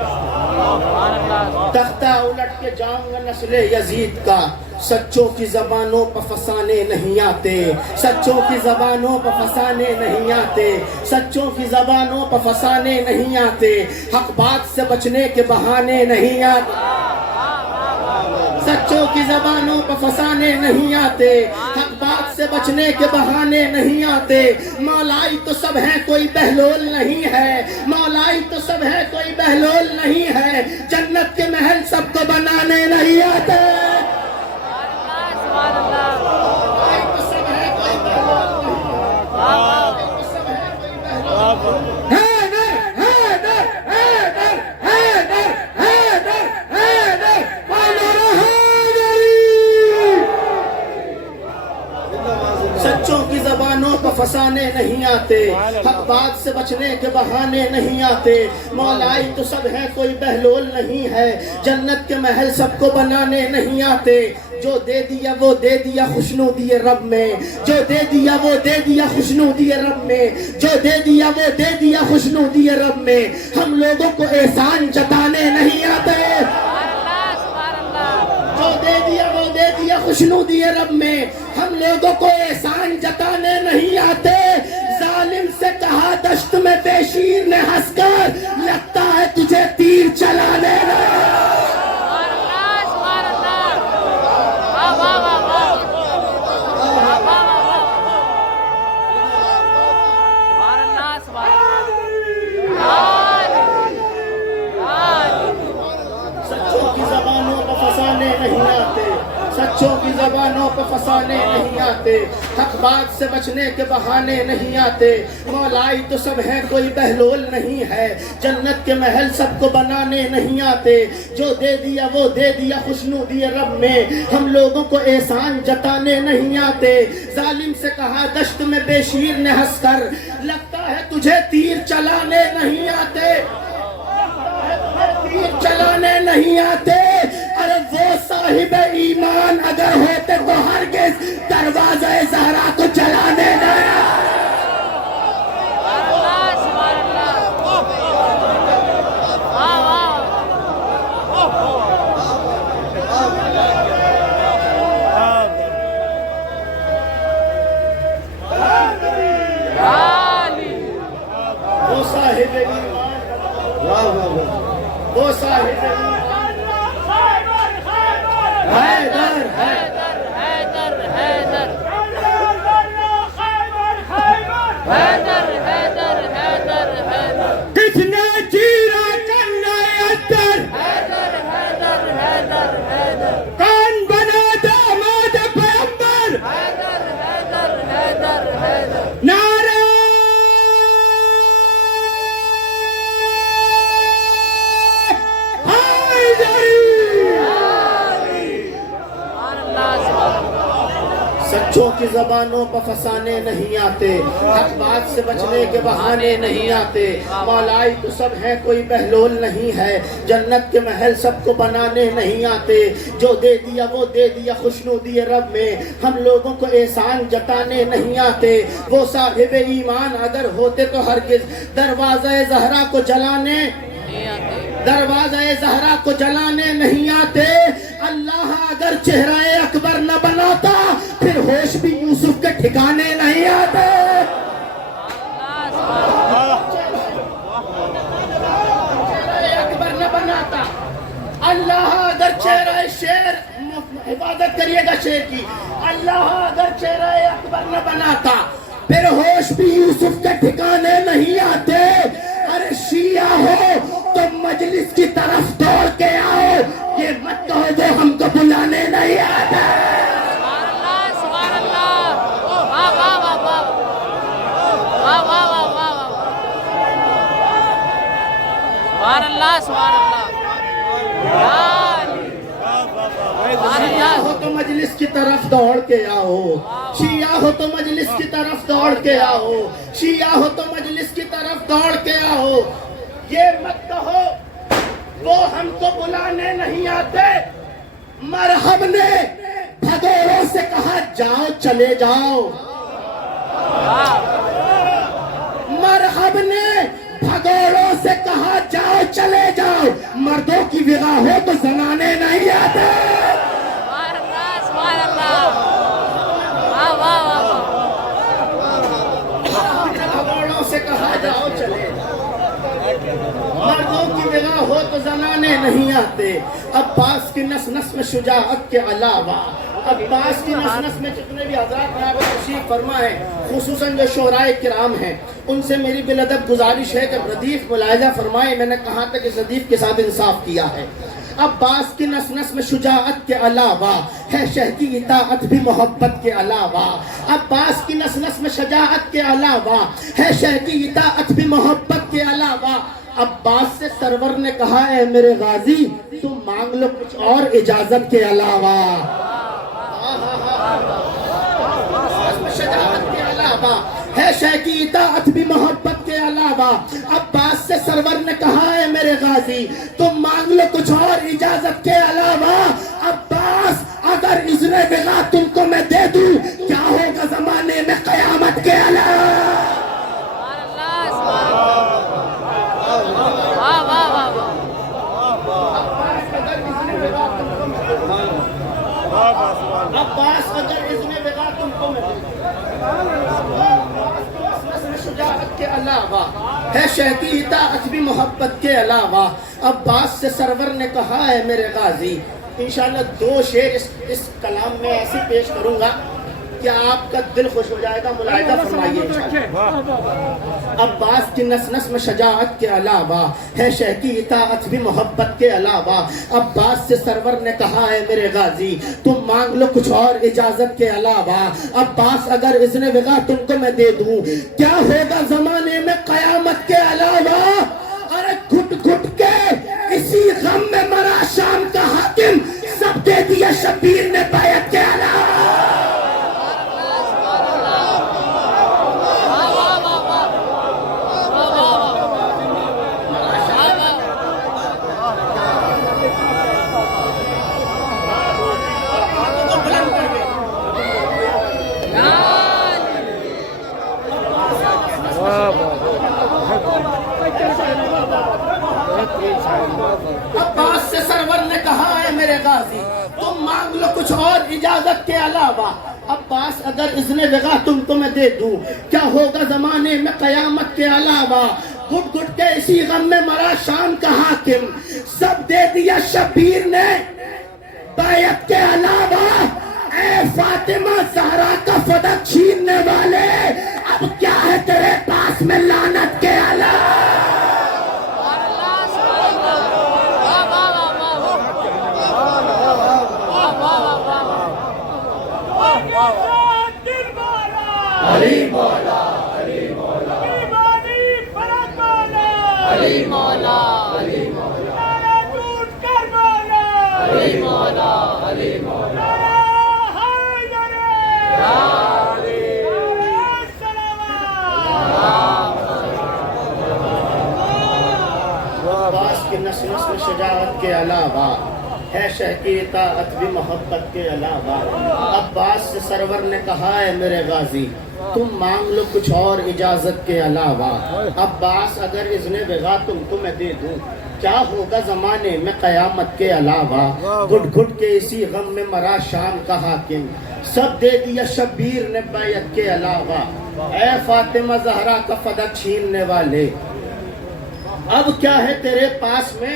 تختہ الٹ کے جاؤں گا نسل یزید کا سچوں کی زبانوں پر فسانے نہیں آتے سچوں کی زبانوں پر فسانے نہیں آتے سچوں کی زبانوں پر فسانے نہیں آتے حق بات سے بچنے کے بہانے نہیں آتے سچوں کی زبانوں پر فسانے نہیں آتے حق بات سے بچنے کے بہانے نہیں آتے مولائی تو سب ہے کوئی بہلول نہیں ہے مولائی تو سب ہے کوئی بہلول نہیں ہے جنت کے محل سب کو بنانے نہیں آتے مولائی تو سب ہے کوئی بہلول نہیں ہے سچوں کی زبانوں پر فسانے نہیں آتے حق بات سے بچنے کے بہانے نہیں آتے مولائی تو سب ہے کوئی بہلول نہیں ہے جنت کے محل سب کو بنانے نہیں آتے جو دے دیا وہ دے دیا خوشنودی رب میں جو دے دیا وہ دے دیا خوشنودی رب میں جو دے دیا وہ دے دیا خوشنودی رب میں ہم لوگوں کو احسان جتانے نہیں آتے جو دے دیا وہ دے دیا خوشنودی رب میں ہم لوگوں کو احسان جتانے نہیں آتے ظالم سے کہا دشت میں بے شیر نے ہنس کر لگتا ہے تجھے تیر چلانے سچوں کی زبانوں پر فسانے نہیں آتے سچوں کی زبانوں پر فسانے نہیں آتے حق بات سے بچنے کے بہانے نہیں آتے مولائی تو سب ہے کوئی بہلول نہیں ہے جنت کے محل سب کو بنانے نہیں آتے جو دے دیا وہ دے دیا خوشنودی رب میں ہم لوگوں کو احسان جتانے نہیں آتے ظالم سے کہا دشت میں بے شیر نے ہنس کر لگتا ہے تجھے تیر چلانے نہیں آتے تیر چلانے نہیں آتے ارے وہ صاحب ایمان اگر ہوتے تو ہرگز دروازہ زہرا کو چلانے نہیں وہ صاحب ایمان وہ صاحب ایمان بچوں کی زبانوں پر فسانے نہیں آتے، حق بات سے بچنے کے بہانے نہیں آتے، مولائی تو سب ہے کوئی بہلول نہیں ہے، جنت کے محل سب کو بنانے نہیں آتے، جو دے دیا وہ دے دیا خوشنودی رب میں، ہم لوگوں کو احسان جتانے نہیں آتے، وہ صاحب ایمان اگر ہوتے تو ہرگز دروازہ زہرا کو جلانے نہیں آتے، اللہ اگر چہرہ اکبر نہ بناتا پھر ہوش بھی یوسف کے ٹھکانے نہیں آتے۔ اکبر نہ بناتا، اللہ اگر چہرہ شیر، حفاظت کریے گا شیر کی، اللہ اگر چہرہ اکبر نہ بناتا پھر ہوش بھی یوسف کے ٹھکانے نہیں آتے۔ ارے شیعہ ہو تو مجلس کی طرف دوڑ کے آؤ، یہ مت کہو وہ ہم کو بلانے نہیں آتے۔ سبحان اللہ، واہ واہ واہ واہ، واہ واہ واہ واہ، سبحان اللہ سبحان اللہ، شیعہ ہو تو مجلس کی طرف دوڑ کے آؤ، شیعہ ہو تو مجلس کی طرف دوڑ کے آؤ، شیعہ ہو تو مجلس کی طرف دوڑ کے آؤ، یہ مت کہو وہ ہم کو بلانے نہیں آتے۔ مرحب نے بھگوروں سے کہا جاؤ چلے جاؤ، مرحب نے بھگوروں سے کہا جاؤ چلے جاؤ، مردوں کی وغا ہو تو زنانے نہیں آتے۔ سبحان اللہ، واہ واہ واہ، بھگوروں سے کہا جاؤ چلے جاؤ، مردوں کی وغا ہو تو زنانے نہیں آتے۔ عباس کی نس نس میں شجاعت کے علاوہ، عباس کی نس نس میں جتنے بھی حضرات یہاں پر تشریف فرما ہے، خصوصاً جو شعراء کرام ہیں، ان سے میری بالادب گزارش ہے کہ ردیف ملاحظہ فرمائے، میں نے کہا تھا کہ ردیف کے ساتھ انصاف کیا ہے۔ عباس کی نس نس میں شجاعت کے علاوہ ہے شہ کی اطاعت بھی محبت کے علاوہ، عباس کی نس نس میں شجاعت کے علاوہ ہے شہ کی اطاعت بھی محبت کے علاوہ۔ عباس سے سرور نے کہا اے میرے غازی تم مانگ لو کچھ اور اجازت کے علاوہ، شجاعت کے علاوہ ہے شہ کی اطاعت بھی محبت کے علاوہ۔ عباس سے سرور نے کہا ہے میرے غازی تم مانگ لو کچھ اور اجازت کے علاوہ، عباس اگر اذن وغا تم کو میں دے دوں کیا ہوگا زمانے میں قیامت کے علاوہ۔ واہ واہ واہ واہ، عباس اگر اذن وغا تم کو میں دے دوں، شجاعت کے علاوہ ہے شہ کی اطاعت بھی محبت کے علاوہ۔ عباس سے سرور نے کہا ہے میرے غازی، انشاءاللہ 2 شعر اس کلام میں ایسے پیش کروں گا کہ آپ کا دل خوش ہو جائے گا، ملاحظہ فرمائیے انشاءاللہ۔ عباس کی نس نس میں شجاعت کے علاوہ ہے شہ کی اطاعت بھی محبت کے علاوہ۔ عباس سے سرور نے کہا ہے میرے غازی تم مانگ لو کچھ اور اجازت کے علاوہ، عباس اگر اذن وغا تم کو میں دے دوں کیا ہوگا زمانے میں قیامت کے علاوہ۔ ارے گھٹ گھٹ کے اسی غم میں مرا شام کا حاکم، سب دے دیا شبیر نے بیعت کے علاوہ۔ عباس سے سرور نے کہا ہے میرے غازی تم مانگ لو کچھ اور اجازت کے علاوہ، عباس اگر اذن وغا تم کو میں دے دوں کیا ہوگا زمانے میں قیامت کے علاوہ۔ گھٹ گھٹ کے اسی غم میں مرا شام کا حاکم، سب دے دیا شبیر نے بیعت کے علاوہ۔ اے فاطمہ زہرا کا فدق چھیننے والے اب کیا ہے تیرے پاس میں لعنت کے علاوہ۔ علی مولا، علی مولا، ایمانی فرق مولا، علی مولا، علی مولا، نعرہ ٹوٹ کر مولا، علی مولا، علی مولا، حیدر، عباس کی نس نس میں شجاعت کے علاوہ ہے شہ کی اطاعت بھی محبت کے علاوہ. عباس سے سرور نے کہا ہے میرے غازی تم مانگ لو کچھ اور اجازت کے علاوہ. عباس اگر اذن بغا تم کو میں دے دوں کیا ہوگا زمانے میں قیامت کے علاوہ. گھٹ گھٹ کے اسی غم میں مرا شام کا حاکم سب دے دیا شبیر نے بیعت کے علاوہ. اے فاطمہ زہرا کا فدق چھیننے والے اب کیا ہے تیرے پاس میں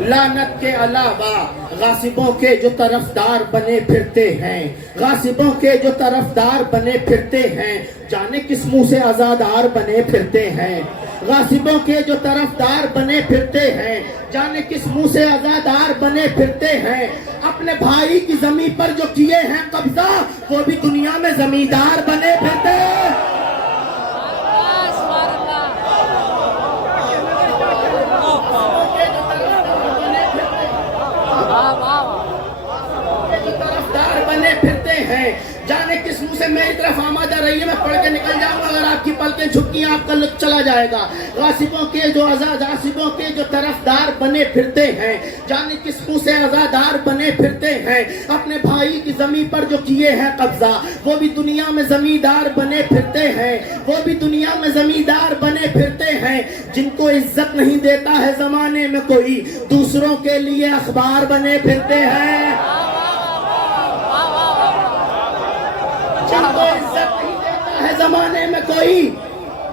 لعنت کے علاوہ. غاصبوں کے جو طرفدار بنے پھرتے ہیں غاصبوں کے جو طرفدار بنے پھرتے ہیں جانے کس منہ سے آزادار بنے پھرتے ہیں. غاصبوں کے جو طرفدار بنے پھرتے ہیں جانے کس منہ سے آزادار بنے پھرتے ہیں. اپنے بھائی کی زمین پر جو کیے ہیں قبضہ وہ بھی دنیا میں زمیندار بنے پھرتے ہیں. طرفدار بنے پھرتے ہیں جانے کس منہ سے میری طرف آمادہ رہی ہے میں پڑھ کے نکل جاؤں گا اگر آپ کی پلکیں جھکی آپ کا لطف چلا جائے گا. غاصبوں کے جو غاصبوں کے جو طرفدار بنے پھرتے ہیں جانے کس منہ سے آزادار بنے پھرتے ہیں. اپنے بھائی کی زمین پر جو کیے ہیں قبضہ وہ بھی دنیا میں زمیندار بنے پھرتے ہیں وہ بھی دنیا میں زمیندار بنے پھرتے ہیں. جن کو عزت نہیں دیتا ہے زمانے میں کوئی دوسروں کے لیے اخبار بنے پھرتے ہیں. جن کو عزت نہیں دیتا ہے زمانے میں کوئی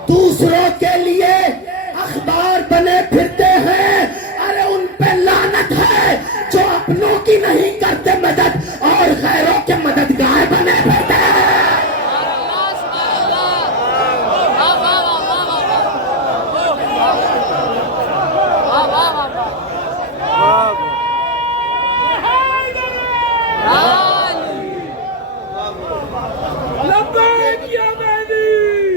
دوسروں کے لیے اخبار بنے پھرتے ہیں. ارے ان پہ لعنت ہے جو اپنوں کی نہیں کرتے مدد اور غیروں کے مددگار بنے پھرتے ہیں. لبیک یا مہدی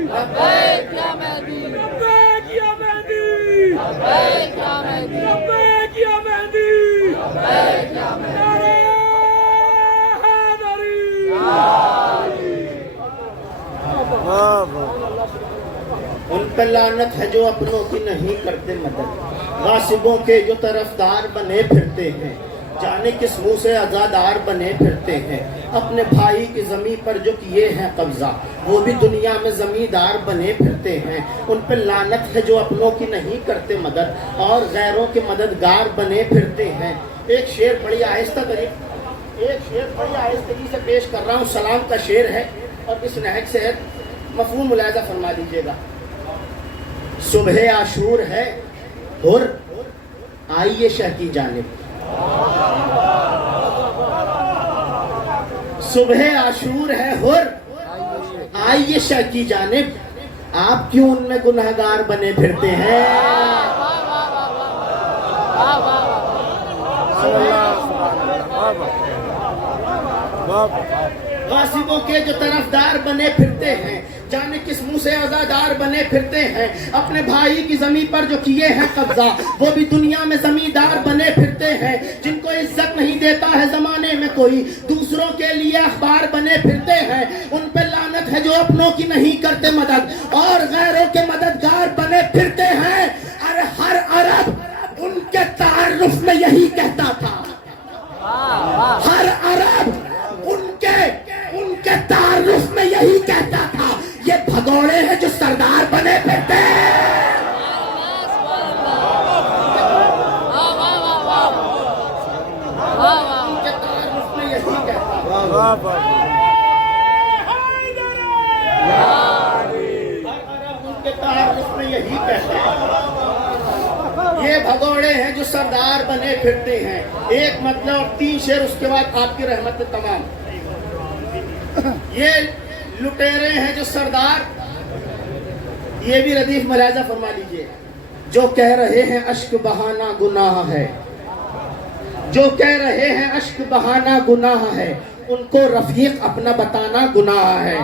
لبیک یا مہدی لبیک یا مہدی لبیک یا مہدی لبیک یا مہدی لبیک یا مہدی ان پہ لعنت ہے جو اپنوں کی نہیں کرتے مدد. غاصبوں کے جو طرفدار بنے پھرتے ہیں جانے کس منہ سے آزادار بنے پھرتے ہیں. اپنے بھائی کی زمین پر جو کیے ہیں قبضہ وہ بھی دنیا میں زمیندار بنے پھرتے ہیں. ان پہ لعنت ہے جو اپنوں کی نہیں کرتے مدد اور غیروں کے مددگار بنے پھرتے ہیں. ایک شعر بڑی آہستگی سے پیش کر رہا ہوں. سلام کا شعر ہے اور اس نہج سے مفہوم ملاحظہ فرما دیجیے گا. صبح عاشور ہے حر آئیے شہ کی جانب. صبح عاشور ہے حر آئیے شہ کی جانب. آپ کیوں ان میں گنہگار بنے پھرتے ہیں. غاصبوں کے جو طرفدار بنے پھرتے ہیں جانے کس منہ سے آزادار بنے پھرتے ہیں. اپنے بھائی کی زمین پر جو کیے ہیں قبضہ وہ بھی دنیا میں زمیندار بنے پھرتے ہیں. جن کو عزت نہیں دیتا ہے زمانے میں کوئی دوسروں کے لیے اخبار بنے پھرتے ہیں. ان پہ لعنت ہے جو اپنوں کی نہیں کرتے مدد اور غیروں کے مددگار بنے پھرتے ہیں. ارے ہر عرب ان کے تعارف میں یہی کہتا تھا. ہر عرب ان کے تعارف میں یہی کہتا تھا یہ بھگوڑے ہیں جو سردار بنے پھرتے ہیں. ان کے تعارف میں یہی کہتا تھا. ان کے تعارف میں یہی کہتا تھا یہ بھگوڑے ہیں جو سردار بنے پھرتے ہیں. ایک مطلب اور 3 شعر اس کے بعد آپ کی رحمت تمام. یہ لٹیرے ہیں جو سردار یہ بھی ردیف ملاحظہ فرما لیجئے. جو کہہ رہے ہیں اشک بہانا گناہ ہے جو کہہ رہے ہیں اشک بہانا گناہ ہے ان کو رفیق اپنا بتانا گناہ ہے.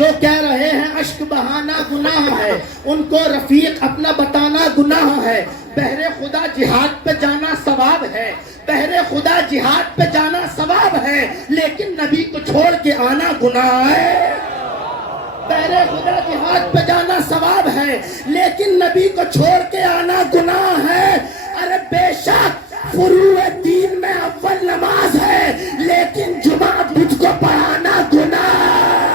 جو کہہ رہے ہیں اشک بہانا گناہ ہے، ان کو رفیق اپنا بتانا گناہ ہے۔ بہر خدا جہاد پہ جانا ثواب ہے، بہر خدا جہاد پہ جانا ثواب ہے، لیکن نبی کو چھوڑ کے آنا گناہ ہے۔ بہر خدا جہاد پہ جانا ثواب ہے، لیکن نبی کو چھوڑ کے آنا گناہ ہے۔ ارے بے شک فروع دین میں اول نماز ہے، لیکن جمعہ بدھ کو پڑھانا گناہ ہے۔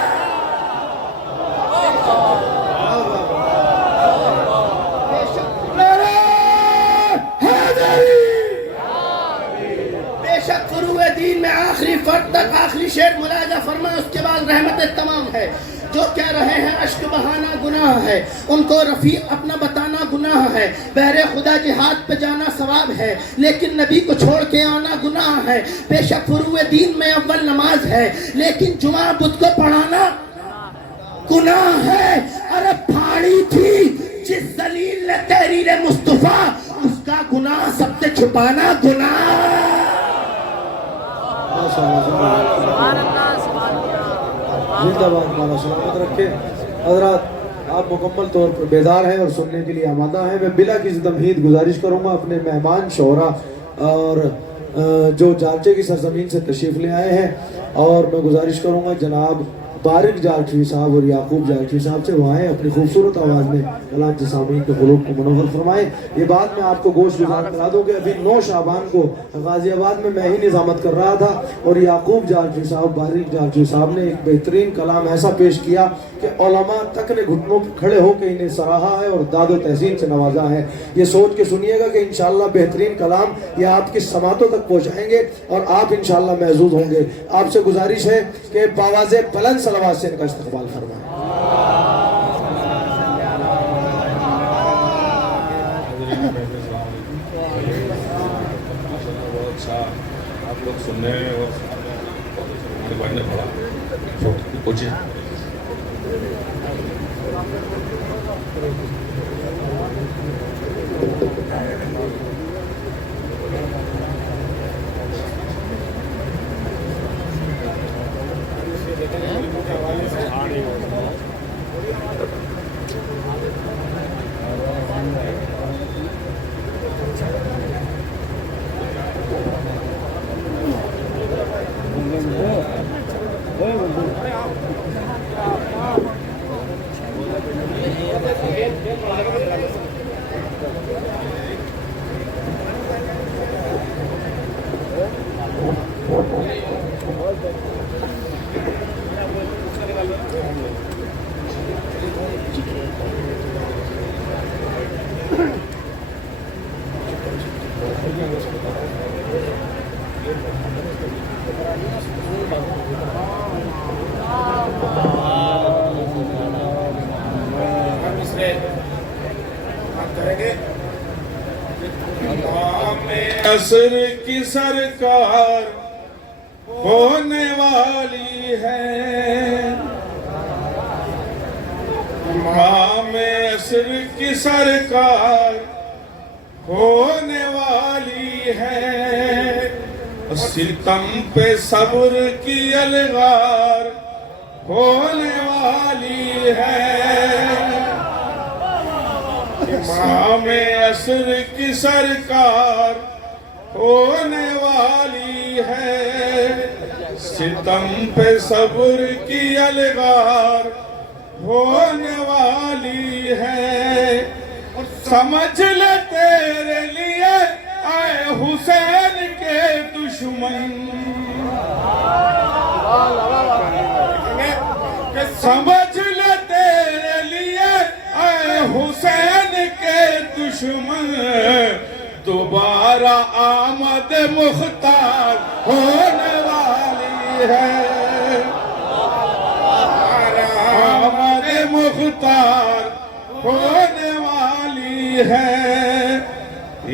بے شک فروع دین میں آخری فرد تک آخری شعر ملاحظہ فرمائے، اس کے بعد رحمت تمام ہے۔ جو کہہ رہے ہیں اشک بہانا گناہ ہے، ان کو رفیق اپنا بتانا گناہ ہے۔ بہر خدا جہاد پہ جانا ثواب ہے، لیکن نبی کو چھوڑ کے آنا گناہ ہے۔ بے شک فروع دین میں اول نماز ہے، لیکن جمعہ بدھ کو پڑھانا گناہ ہے۔ ارے پھاڑی تھی جس ذلیل نے تحریر مصطفیٰ، اس کا گناہ سب سے چھپانا گناہ۔ زندہ باد مولا سلامت رکھے۔ حضرات آپ مکمل طور پر بیدار ہیں اور سننے کے لیے آمادہ ہیں۔ میں بلا کسی تمہید گزارش کروں گا اپنے مہمان شعراء اور جو جالچے کی سرزمین سے تشریف لے آئے ہیں، اور میں گزارش کروں گا جناب بارک جالچوی صاحب اور یعقوب جالچوی صاحب سے وہ آئیں، اپنی خوبصورت آواز میں کلام سامعین کے قلوب کو منور فرمائیں۔ یہ بات میں آپ کو گوش گزار کرا دوں کہ ابھی 9 شعبان کو غازی آباد میں ہی نظامت کر رہا تھا، اور یعقوب جالچوی صاحب بارک جالچوی صاحب نے ایک بہترین کلام ایسا پیش کیا کہ علماء تک نے گھٹنوں پہ کھڑے ہو کے انہیں سراہا ہے اور داد و تحسین سے نوازا ہے۔ یہ سوچ کے سنیے گا کہ انشاءاللہ بہترین کلام یہ آپ کی سماعتوں تک پہنچائیں گے اور آپ انشاءاللہ محظوظ ہوں گے۔ آپ سے گزارش ہے کہ باواز بلند صلوات سے ان کا استقبال فرمائیں۔ آپ لوگ سننے اور بھائی نے پڑھا پوچھے عصر کی سرکار ہونے والی ہے، امام عصر کی سرکار ہونے والی ہے، ستم پہ صبر کی الغار ہونے والی ہے، امام عصر کی سرکار ہونے والی ہے، ستم پہ صبر کی الغار ہونے والی ہے، سمجھ لے تیرے لیے آئے حسین کے دشمن، سمجھ لے تیرے لیے آئے حسین کے دشمن، دوبارہ آمد مختار ہونے والی ہے، آمد مختار ہونے والی ہے،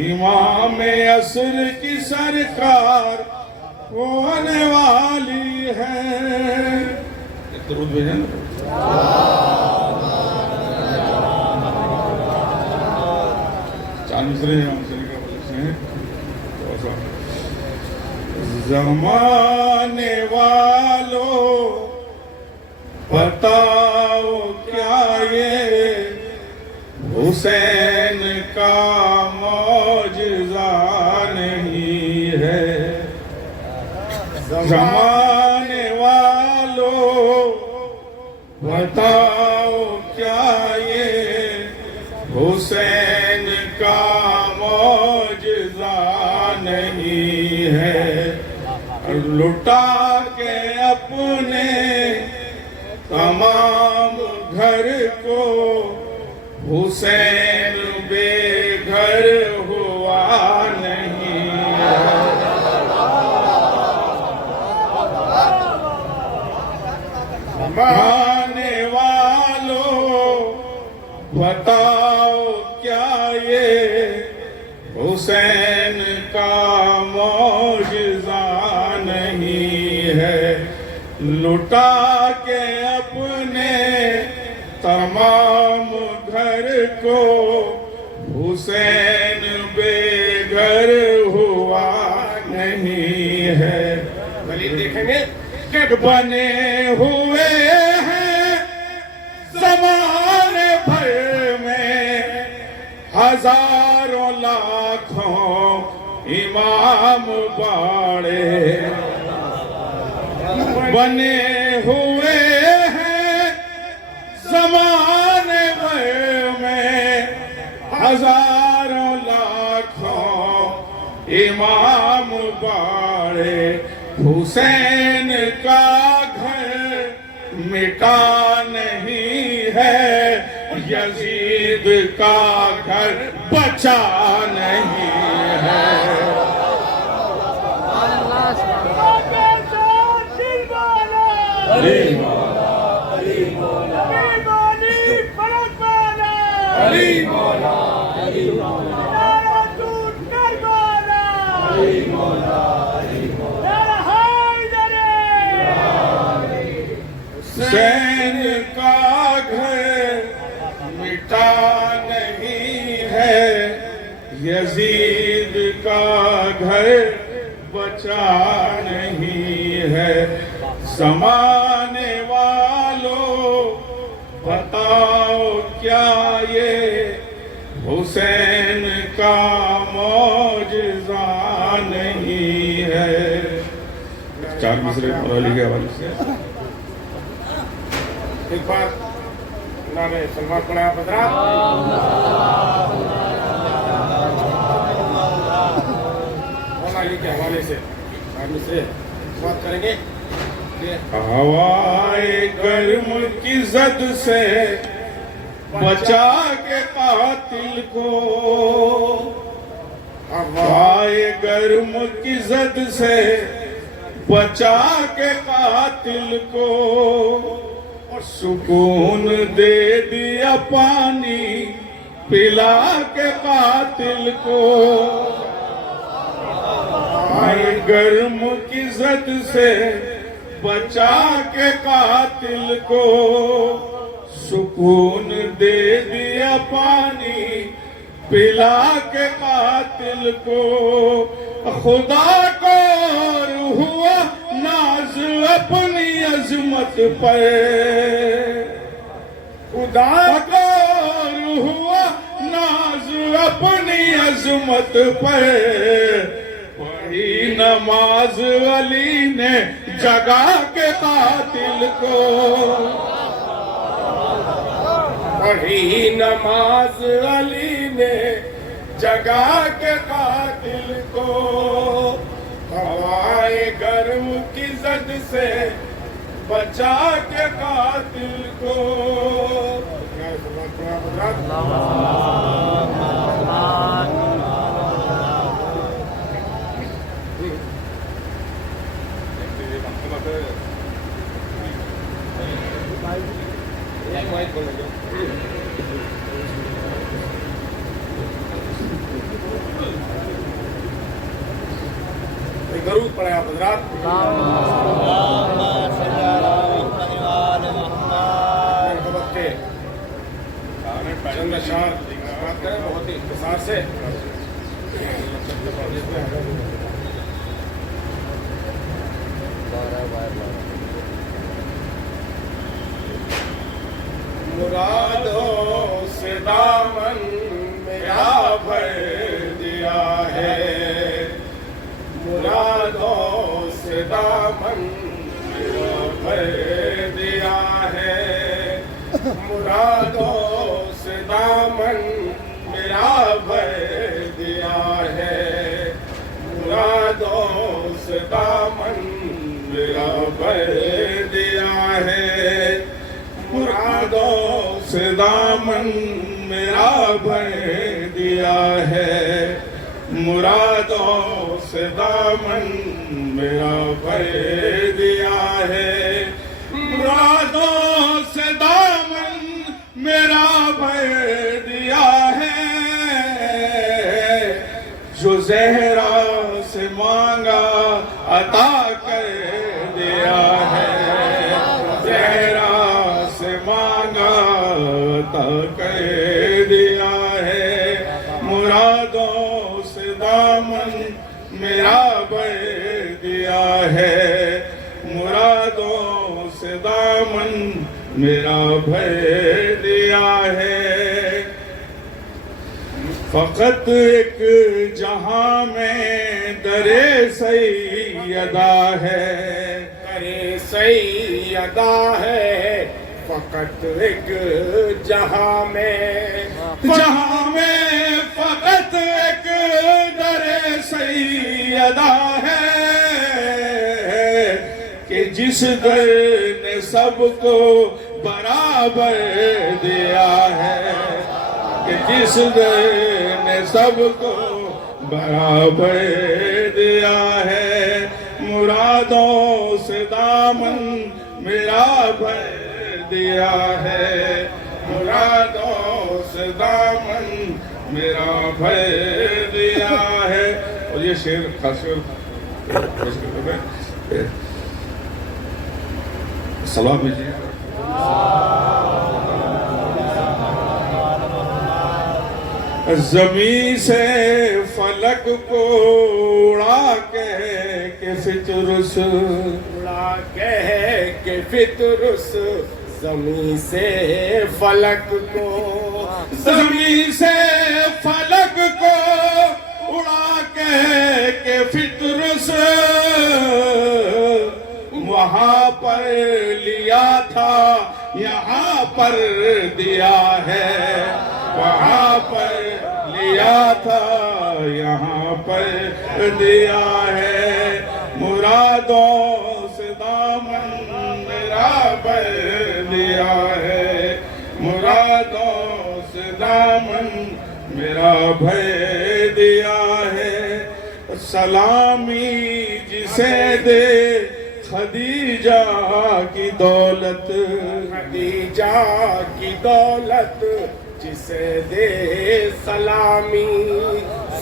امام عصر کی سرکار ہونے والی ہے۔ ایک درود بھیجیں نا۔ زمانے والو بتاؤ کیا یہ حسین کا معجزہ نہیں ہے زمانے والوں بتاؤ کیا یہ حسین کا معجزہ نہیں ہے لٹا کے اپنے تمام گھر کو حسین بے گھر ہوا نہیں ہے آنے والوں بتاؤ کیا یہ حسین کا معجزہ نہیں ہے لٹا کے اپنے تمام گھر کو حسین بے گھر ہوا نہیں ہے دیکھیں گے کہ بنے ہوئے ہیں زمانے بھر میں ہزاروں لاکھوں امام باڑے بنے ہوئے ہیں زمانے بھر میں ہزاروں لاکھوں امام باڑے حسین کا گھر مٹا نہیں ہے یزید کا گھر بچا نہیں ہے علی مولا علی مولا علی مولا علی مولا علی مولا علی مولا حسین کا گھر مٹا نہیں ہے یزید کا گھر بچا نہیں ہے زمانے والوں بتاؤ کیا یہ حسین کا معجزہ نہیں ہے چار مصرے مولا کے حوالے سے ایک بار اللہ نے سلمان پڑھا بدرا مولا علی کے حوالے سے چار مصرے بات کریں گے ہوائے گرم کی زد سے بچا کے قاتل کو ہوائے گرم کی زد سے بچا کے قاتل کو سکون دے دیا پانی پلا کے قاتل کو ہوائے گرم کی زد سے بچا کے قاتل کو سکون دے دیا پانی پلا کے قاتل کو خدا کو ہوا ناز اپنی عظمت پر خدا کو ہوا ناز اپنی عظمت پر پڑھی نماز علی نے جگا کے قاتل کو پڑھی نماز علی نے جگا کے قاتل کو ہوائے گرم کی زد سے بچا کے قاتل کو درود پڑھیں آپ حضرات چند اشعار بات کریں بہت ہی اختصار سے مرادوں سے دامن میرا بھر دیا ہے، مرادوں سے دامن میرا بھر دیا ہے، مرادوں سے دامن میرا بھر دیا ہے، مرادوں سے دامن میرا بھر دیا ہے، مرادوں سے دامن میرا بھر دیا ہے، مرادوں سے دامن میرا بھر دیا ہے، مرادوں سے دامن میرا بھر دیا ہے، جو زہرا سے مانگا عطا کر دیا ہے، زہرا سے مانگا عطا کر دیا ہے، مرادوں سے دامن میرا بھر دیا ہے، مرادوں سے دامن میرا بھر دیا ہے، فقط ایک جہاں میں در سیدہ ہے، در سیدہ ہے، فقط ایک جہاں میں فقط ایک در سیدہ ہے، کہ جس در نے سب کو برابر دیا ہے، کہ جس در نے سب کو برابر دیا ہے، مرادوں سے دامن میرا بھر دیا ہے، مرادوں سے دامن میرا بھر دیا ہے۔ اور یہ شعر خاص سلام بھیجیے۔ زمین سے فلک کو اڑا کے فطرس، اڑا کے فطرس، زمین سے فلک کو، زمین سے فلک کو اڑا کے فطرس، وہاں پر لیا تھا یہاں پر دیا ہے، وہاں پر لیا تھا یہاں پر دیا ہے، مرادوں سے دامن میرا بھر دیا ہے، مرادوں سے دامن میرا بھر دیا ہے، سلامی جسے دے خدیجہ کی دولت، خدیجہ کی دولت جسے دے سلامی،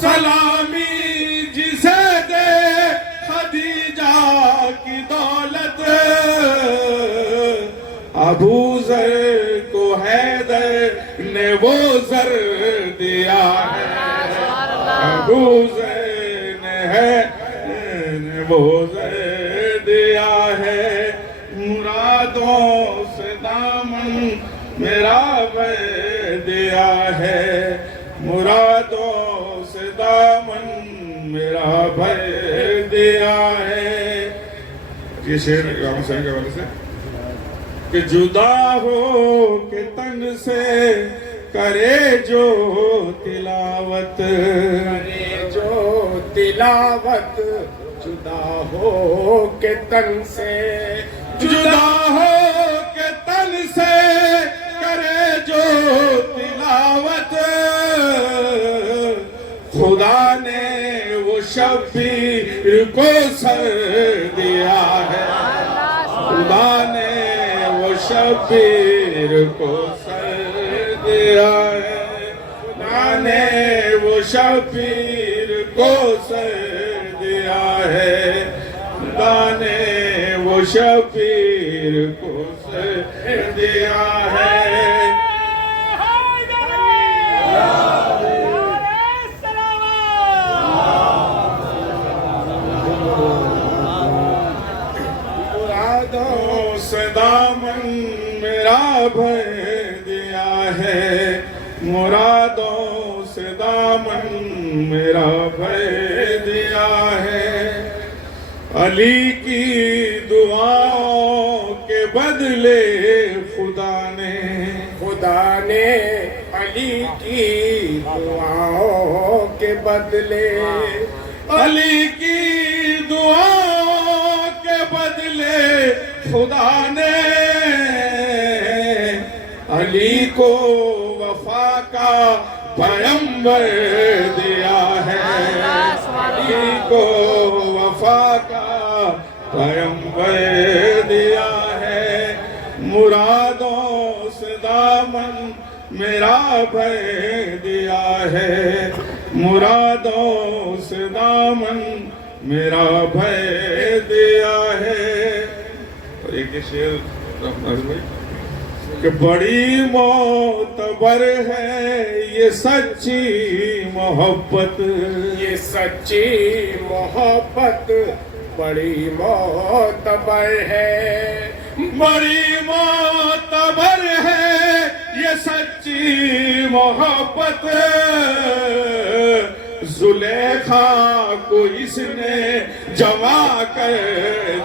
سلامی جسے دے خدیجہ کی دولت، ابو ذر کو حیدر نے وہ زر دیا ہے، ابو ذر نے وہ زر دیا ہے، مرادوں سے دامن میرا بھر دیا ہے، مرادوں سے دامن میرا بھر دیا ہے۔ یہ شعر امام حسین کے حوالے سے کہ جدا ہو کے تن سے کرے جو تلاوت، کرے جو تلاوت، جدا ہو کے تن سے، جدا ہو کے تن سے کرے جو تلاوت، خدا نے وہ شبیر کو سر دیا ہے، خدا نے وہ شبیر کو سر دیا ہے، خدا نے وہ شبیر کو سر دیا ہے، خدا نے وہ شبیر کو سر دیا ہے۔ مرادوں سے دامن میرا بھر دیا ہے مرادوں سے دامن میرا بھر دیا ہے علی کی دعاؤں کے بدلے خدا نے علی کی دعاؤں کے بدلے علی کی دعاؤں کے بدلے خدا نے علی کو وفا کا پیغمبر دیا ہے علی کو وفا کا پیغمبر دیا ہے مرادوں سے دامن میرا بھر دیا ہے مرادوں سے دامن میرا بھر دیا ہے اور ایک شعر کہ بڑی معتبر ہے یہ سچی محبت یہ سچی محبت بڑی معتبر ہے بڑی معتبر ہے یہ سچی محبت زلیخا کو اس نے جمع کر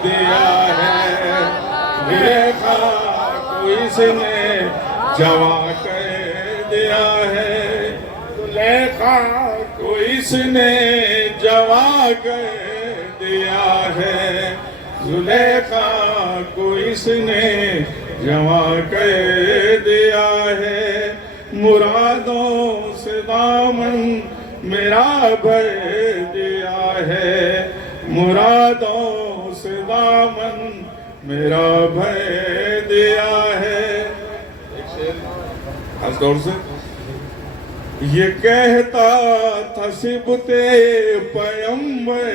دیا ہے زلیخا کو اس نے جمع کر دیا ہے زلیخا کو اس نے جمع کر دیا ہے زلیخا کو اس نے جمع کر دیا ہے مرادوں سے دامن میرا بھر دیا ہے مرادوں سے دامن میرا بھر دیا ہے خاص طور سے یہ کہتا تھا سبت پیغمبر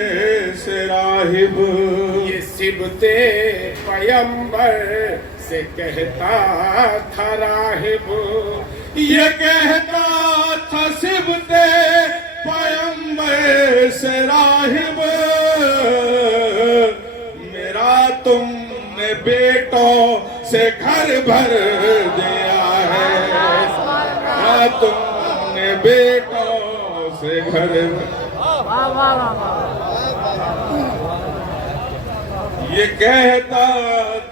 سے راہب یہ سبت پیغمبر سے کہتا تھا راہب یہ کہتا تھا سبت پیغمبر سے راہب میرا تم نے بیٹوں سے گھر بھر دیا ہے میرا تم نے بیٹوں سے گھر یہ کہتا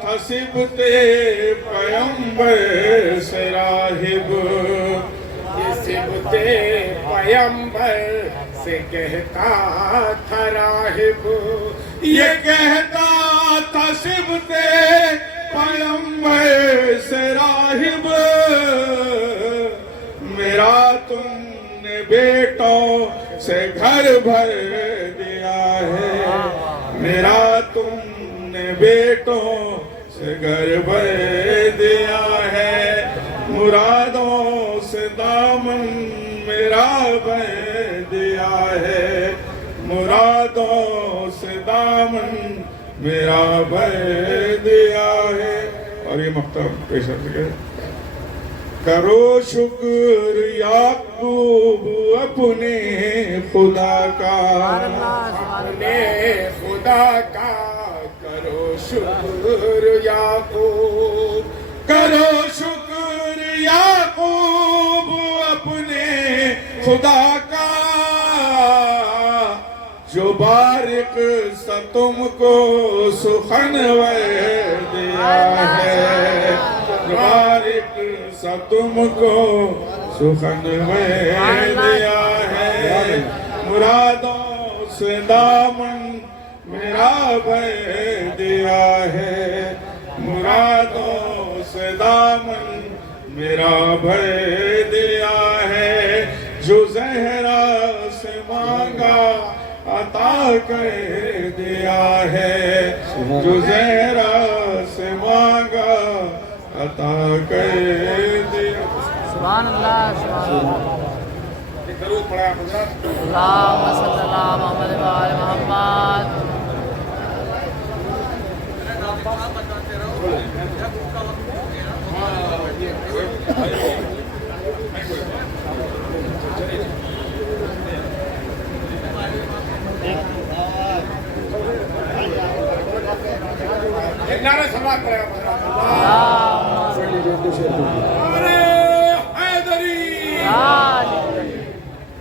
تھا سبت پیغمبر سے راہب یہ سبت پیغمبر سے کہتا تھا راہب یہ کہتا تھا سبت پیغمبر سے راہب میرا تم نے بیٹوں سے گھر بھر دیا ہے میرا تم نے بیٹوں سے گھر بھر دیا ہے مرادوں سے دامن میرا بھر دیا ہے مرادوں سے دامن میرا بھر دیا ہے اور یہ مقطع پیش کر کرو شکر یعقوب اپنے خدا کا اپنے خدا کا کرو شکر یعقوب کرو شکر یعقوب اپنے خدا کا جو بارک سا تم کو سخنور دیا ہے بارک سا تم کو سخنور دیا ہے مرادوں سے دامن میرا بھر دیا ہے مرادوں سے دامن میرا بھر دیا ہے جو زہرا سے مانگا عطا کر دیا ہے جو زہرا سے مانگا عطا کر دیا سبحان اللہ سبحان اللہ درود پڑھا حضرت اللہم صلی اللہ محمد و آل محمد نعرہ سلوات پڑھا حضرت اللہم نعرہ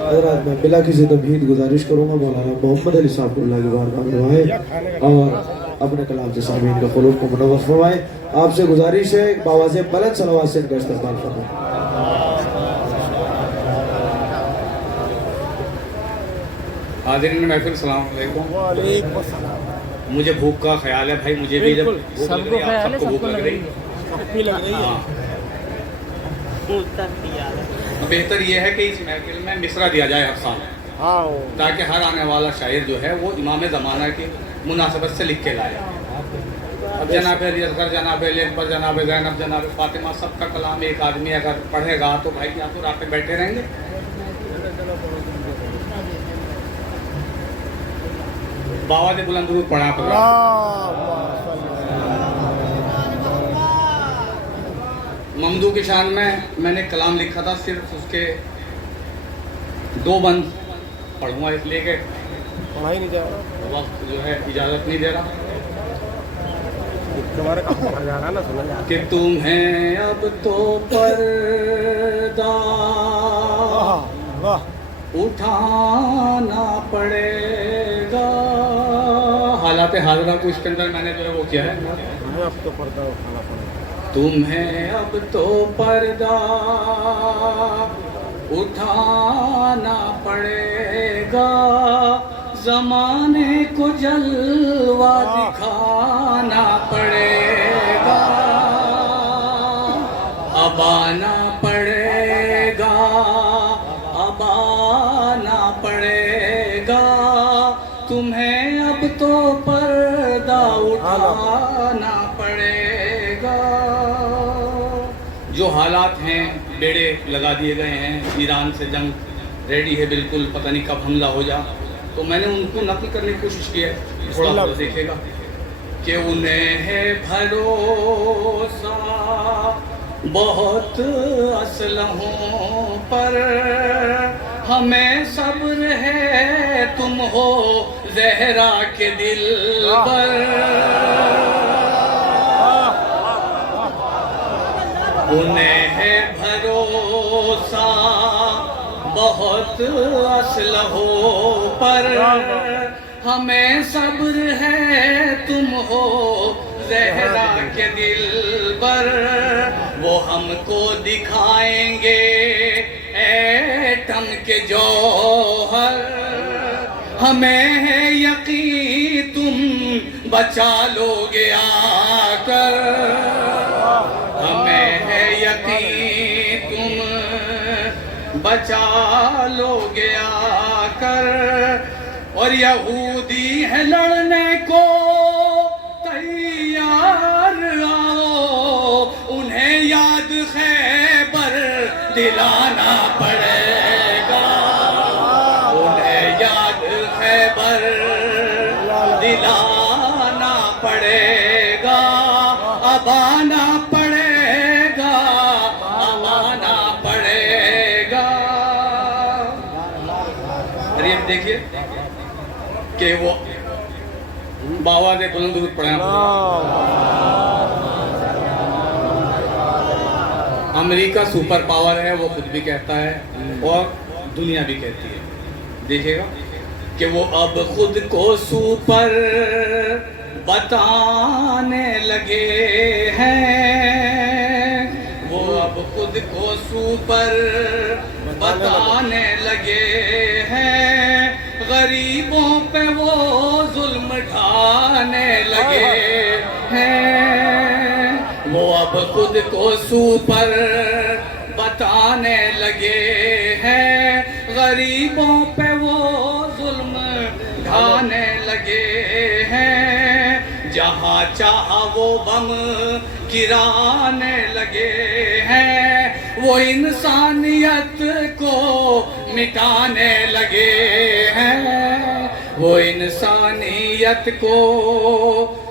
حضرات میں بلا کسی تمہید گزارش کروں گا مولانا محمد علی صاحب کو اللہ کی بارگاہ میں دعائیں اور اپنے کلام سے سامعین کے قلوب کو منور فرمائیں۔ آپ سے گزارش ہے بآواز بلند صلوات سے ان کا استقبال فرمائیں۔ حاضرین محفل السلام علیکم۔ مجھے بھوک کا خیال ہے بھائی، مجھے بھی جب بھوک لگ رہی ہے، آپ سب کو بھوک لگ رہی ہے۔ بہتر یہ ہے کہ اس محفل میں مصرع دیا جائے ہر سال، تاکہ ہر آنے والا شاعر جو ہے وہ امام زمانہ کی مناسبت سے لکھ کے لائے۔ اب جناب علی اصغر، جناب علی اکبر، جناب زینب، جناب فاطمہ، سب کا کلام ایک آدمی اگر پڑھے گا تو بھائی یا تو رات میں بیٹھے رہیں گے۔ باواد بلند درود پڑھا کرو۔ ممدو کی شان میں نے کلام لکھا تھا، صرف اس کے 2 بند پڑھوں گا، اس لیے کہ پڑھائی نہیں جا رہا، وقت جو ہے اجازت نہیں دے رہا۔ تمہارے کام پڑھ جا رہا نا، سنا کہ تمہیں اب تو پردہ اٹھانا پڑے گا۔ حالات حاضرہ کو اس کے اندر میں نے جو ہے وہ کیا ہے، اب تو پردہ اٹھانا پڑے گا۔ تمہیں اب تو پردہ اٹھانا پڑے گا، زمانے کو جلوہ دکھانا پڑے گا، اب آنا پڑے گا، اب آنا پڑے گا، تمہیں اب تو پردہ اٹھانا پڑے گا۔ جو حالات ہیں، بیڑے لگا دیے گئے ہیں، ایران سے جنگ ریڈی ہے بالکل، پتہ نہیں کب حملہ ہو جا، تو میں نے ان کو نقل کرنے کی کوشش کی ہے، تھوڑا سا دیکھے گا کہ انہیں ہے بھروسہ بہت اسلحوں پر، ہمیں صبر ہے تم ہو زہرا کے دل پر، انہیں ہے بھروسہ بہت اسلحوں پر، ہمیں صبر ہے تم ہو زہرا کے دل پر، وہ ہم کو دکھائیں گے ایٹم کے جوہر، ہمیں ہے یقین تم بچا لو گے آ کر، ہمیں ہے یقین تم بچا لو گے آ کر، اور یہودی ہے لڑنے کو تیار، آؤ انہیں یاد خیبر دلانا پڑے گا، انہیں یاد خیبر دلانا پڑے گا، اب آنا پڑے گا، اب آنا پڑے گا۔ اور یہ دیکھیے کہ وہ باوا دے بلند درود پڑھیں۔ امریکہ سپر پاور ہے، وہ خود بھی کہتا ہے اور دنیا بھی کہتی ہے۔ دیکھیے گا کہ وہ اب خود کو سپر بتانے لگے ہیں، وہ اب خود کو سپر بتانے لگے ہیں، غریبوں پہ وہ ظلم ڈھانے لگے ہیں، وہ اب خود کو سپر بتانے لگے ہیں، غریبوں پہ وہ ظلم ڈھانے لگے ہیں، جہاں چاہا وہ بم گرانے لگے ہیں، وہ انسانیت کو مٹانے لگے ہیں، وہ انسانیت کو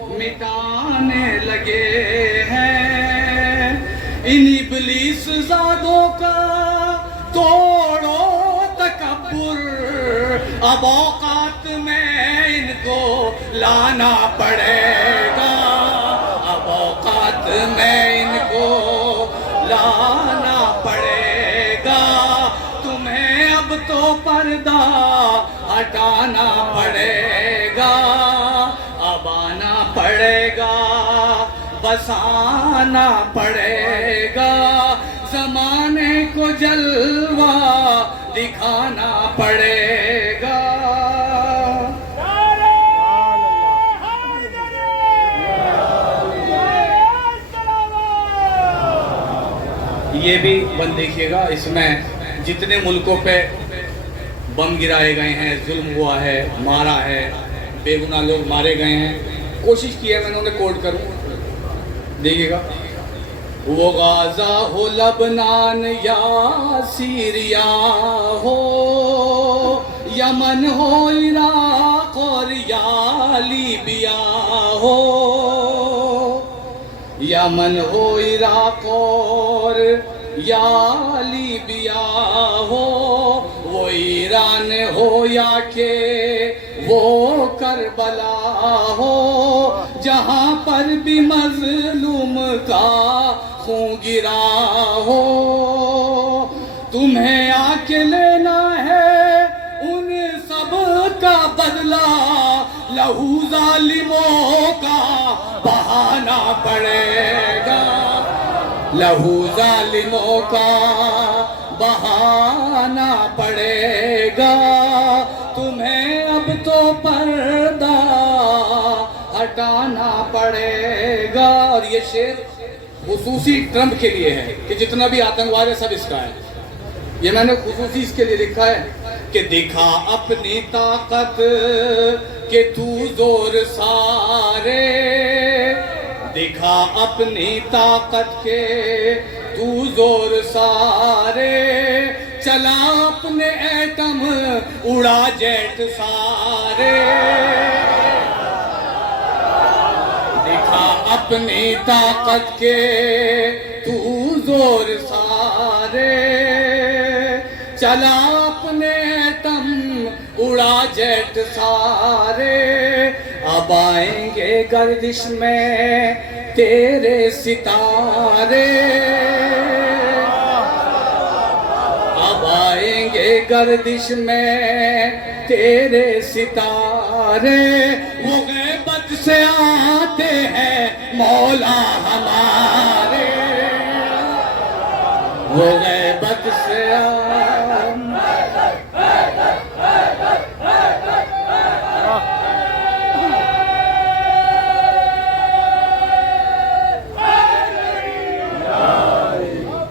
مٹانے لگے ہیں، ان ابلیس زادوں کا توڑو تکبر، اب اوقات میں ان کو لانا پڑے گا، اب اوقات میں ان کو لانا پردہ ہٹانا پڑے گا، اب آنا پڑے گا، بسانا پڑے گا، زمانے کو جلوہ دکھانا پڑے گا۔ یہ بھی بند دیکھیے گا، اس میں جتنے ملکوں پہ بم گرائے گئے ہیں، ظلم ہوا ہے، مارا ہے، بے گناہ لوگ مارے گئے ہیں، کوشش کی ہے میں نے انہیں کوٹ کروں، دیکھیے گا۔ وہ غازہ ہو لبنان یا سیریا ہو، یمن ہو عراق اور یا لیبیا ہو، یمن ہو عراق اور یا لیبیا ہو، وہ ایران ہو یا کہ وہ کربلا ہو، جہاں پر بھی مظلوم کا خون گرا ہو، تمہیں آ کے لینا ہے ان سب کا بدلہ، لہو ظالموں کا بہانا پڑے گا، لہو ظالموں کا بہانا پڑے گا، تمہیں اب تو پردہ ہٹانا پڑے گا۔ اور یہ شعر خصوصی ٹرمپ کے لیے ہے کہ جتنا بھی آتنکواد ہے سب اس کا ہے، یہ میں نے خصوصی اس کے لیے لکھا ہے کہ دکھا اپنی طاقت کہ تو زور سارے، دکھا اپنی طاقت کے تو زور سارے، چلا اپنے ایٹم اڑا جیٹ سارے، دکھا اپنی طاقت کے تو زور سارے، چلا اپنے ایٹم اڑا جیٹ سارے، اب آئیں گے گردش میں تیرے ستارے، اب آئیں گے گردش میں تیرے ستارے، وہ غیبت سے آتے ہیں مولا ہمارے، وہ غیبت سے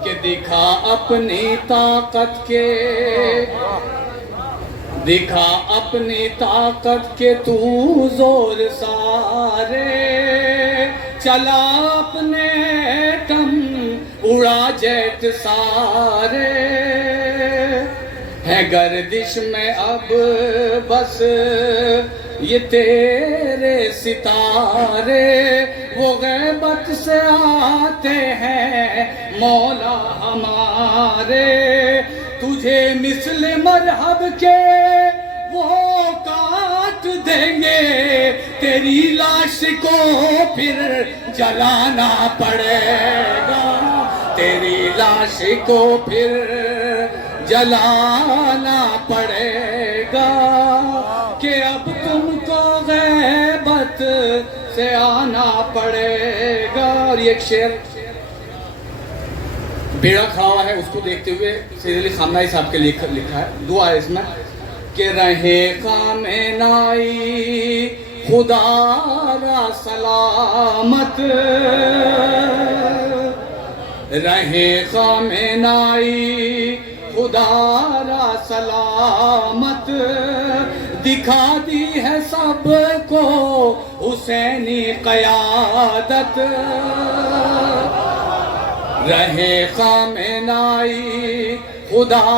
کہ دکھا اپنی طاقت کے، دکھا اپنی طاقت کے تو زور سارے، چلا اپنے ایٹم اڑا جیٹ سارے، ہے گردش میں اب بس یہ تیرے ستارے، وہ غیبت سے آتے ہیں مولا ہمارے، تجھے مثل مرحب کے وہ کاٹ دیں گے، تیری لاش کو پھر جلانا پڑے گا، تیری لاش کو پھر جلانا پڑے گا، کہ اب تم کو غیبت سے آنا پڑے گا۔ اور یہ ایک شعر بیڑا کھڑا ہوا ہے، اس کو دیکھتے ہوئے سید علی خامنہئی صاحب کے لیے لکھا ہے، دعا ہے اس میں کہ رہے خامنہئی خدا را سلامت، رہے خامنہئی خدا را سلامت، دکھا دی ہے سب کو حسینی قیادت، رہے خامنہئی خدا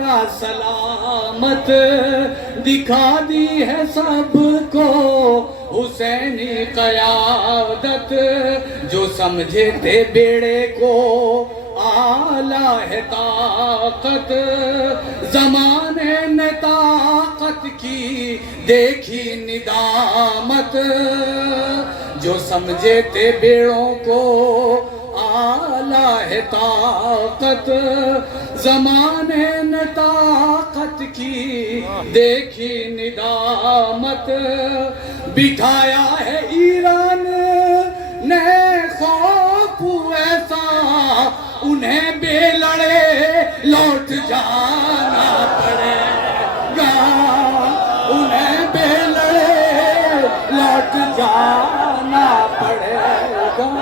را سلامت، دکھا دی ہے سب کو حسینی قیادت، جو سمجھے تھے بیڑے کو آلہ ہے طاقت، زمانے نے طاقت کی دیکھی ندامت، جو سمجھے تھے بیڑوں کو آلہ ہے طاقت، زمانے نے طاقت بات کی دیکھی ندامت، بٹھایا ہے ایران نے خوف ایسا، انہیں بے لڑے لوٹ جانا پڑے گا، انہیں بے لڑے لوٹ جانا پڑے گا۔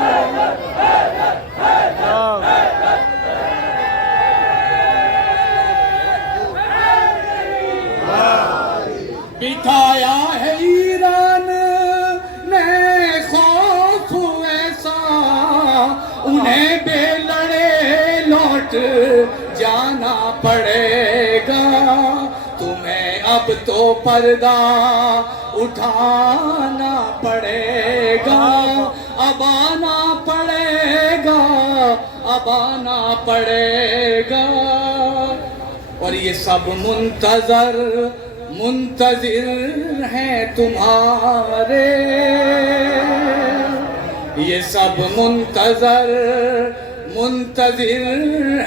بٹھایا ہے ایران نے خوف ایسا، انہیں بے لڑے لوٹ جانا پڑے گا، تمہیں اب تو پردہ اٹھانا پڑے گا، اب آنا پڑے گا، اب آنا پڑے گا۔ اور یہ سب منتظر ہیں تمہارے، یہ سب منتظر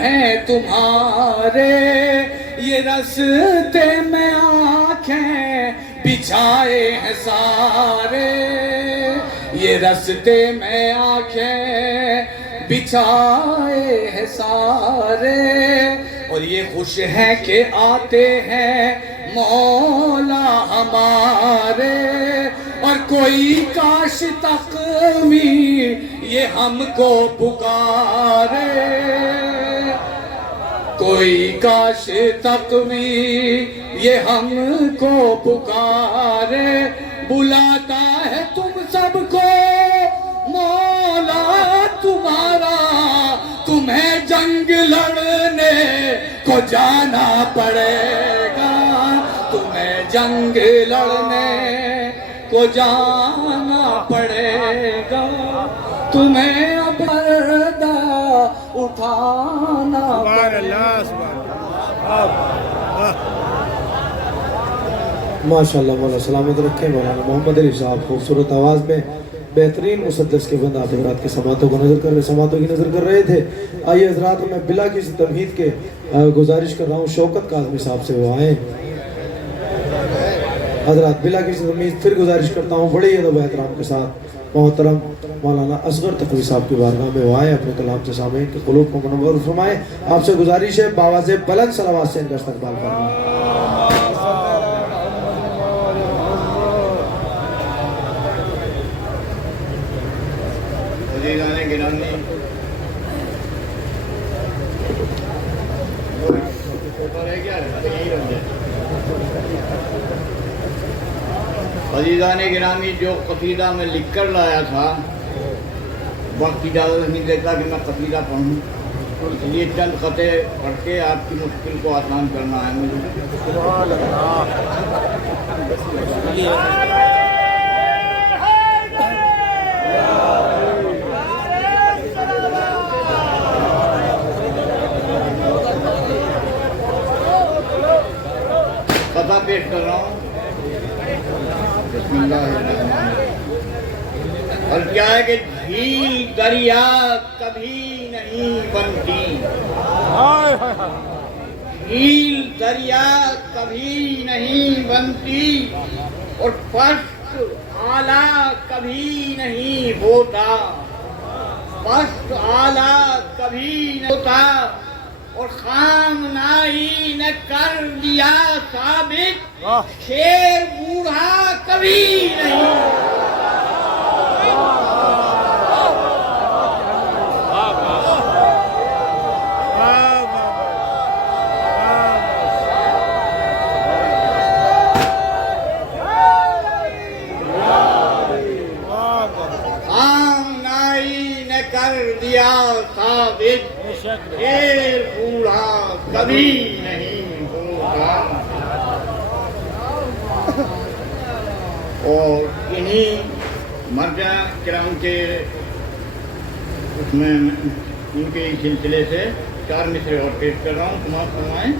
ہیں تمہارے، یہ راستے میں آنکھیں بچھائے ہیں سارے، یہ راستے میں آنکھیں بچھائے ہیں سارے، اور یہ خوش ہیں کہ آتے ہیں مولا ہمارے، اور کوئی کاش تقوی یہ ہم کو پکارے، کوئی کاش تقوی یہ ہم کو پکارے، بلاتا ہے تم سب کو مولا تمہارا، تمہیں جنگ لڑنے کو جانا پڑے گا، تمہیں جنگ لڑنے کو جانا پڑے گا، تمہیں اب پردہ اٹھانا پڑے گا۔ ماشاءاللہ، مولا سلامت رکھیں۔ مولانا محمد علی صاحب خوبصورت آواز میں بہترین مسدس کے بند آپ حضرات کے سماعتوں کی نظر کر رہے تھے۔ آئیے حضرات، میں بلا کسی تمہید کے گزارش کر رہا ہوں شوکت کاظمی صاحب سے وہ آئیں۔ حضرات بلا کسی تمہید پھر گزارش کرتا ہوں بڑی ادب و احترام کے ساتھ محترم مولانا اصغر تقوی صاحب کی بارگاہ میں وہ آئے، اپنے کلام سے سامعین کے قلوب کو منور فرمائیں۔ آپ سے گزارش ہے باواز بلند صلوات سے ان کا استقبال فرمائیں۔ عزیزان گرامی، جو قصیدہ میں لکھ کر لایا تھا وقت اجازت نہیں دیتا کہ میں قصیدہ پڑھوں، اس لیے چند خطے پڑھ کے آپ کی مشکل کو آسان کرنا ہے مجھے۔ خطا پیش کر رہا ہوں۔ بسم اللہ الرحمن الرحیم۔ اور کیا ہے کہ جھیل دریا کبھی نہیں بنتی، جھیل دریا کبھی نہیں بنتی، اور پشت آلہ کبھی نہیں ہوتا، پشت آلہ کبھی نہیں ہوتا، اور خام نائی نے کر دیا ثابت، شیر بوڑھا کبھی نہیں۔ خام نائی نے کر دیا ثابت، شیر بوڑھا کبھی نہیں ہوتا۔ اور انہی مرجع کرام کے اس میں ان کے سلسلے سے 4 مصرے اور پیش کر رہا ہوں، سماعت فرمائیں۔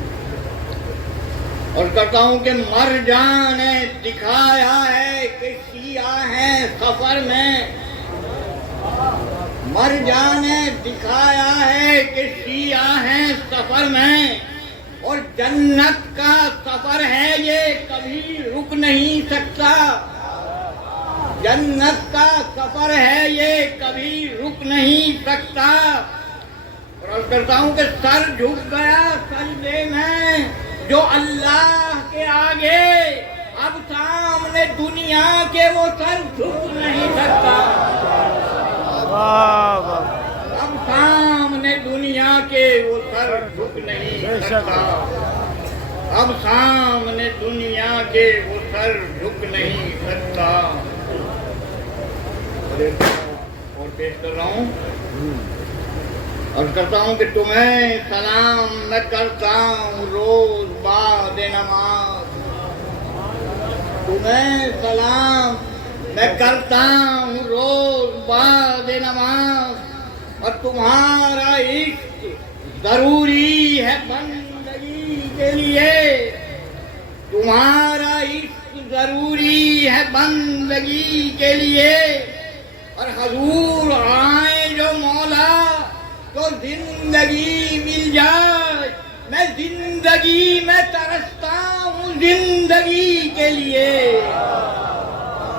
اور کرتا ہوں کہ مرجع نے دکھایا ہے کہ شیعہ ہیں سفر میں، مرجع نے دکھایا ہے کہ شیعہ ہیں سفر میں، اور جنت کا سفر ہے یہ کبھی رک نہیں سکتا، جنت کا سفر ہے یہ کبھی رک نہیں سکتا۔ اور عرض کرتا ہوں کہ سر جھک گیا سجدے میں جو اللہ کے آگے، اب سامنے دنیا کے وہ سر جھک نہیں سکتا، اب سامنے دنیا کے وہ سر جھک نہیں سکتا، اب سامنے دنیا کے وہ سر جھک نہیں سکتا۔ اور پیش کر رہا ہوں، عرض کرتا ہوں کہ تمہیں سلام میں کرتا ہوں روز بعد نماز، تمہیں سلام میں کرتا ہوں روز بعد نماز، اور تمہارا عشق ضروری ہے بندگی کے لیے، تمہارا عشق ضروری ہے بندگی کے لیے، اور حضور آئے جو مولا تو زندگی مل جائے، میں زندگی میں ترستا ہوں زندگی کے لیے،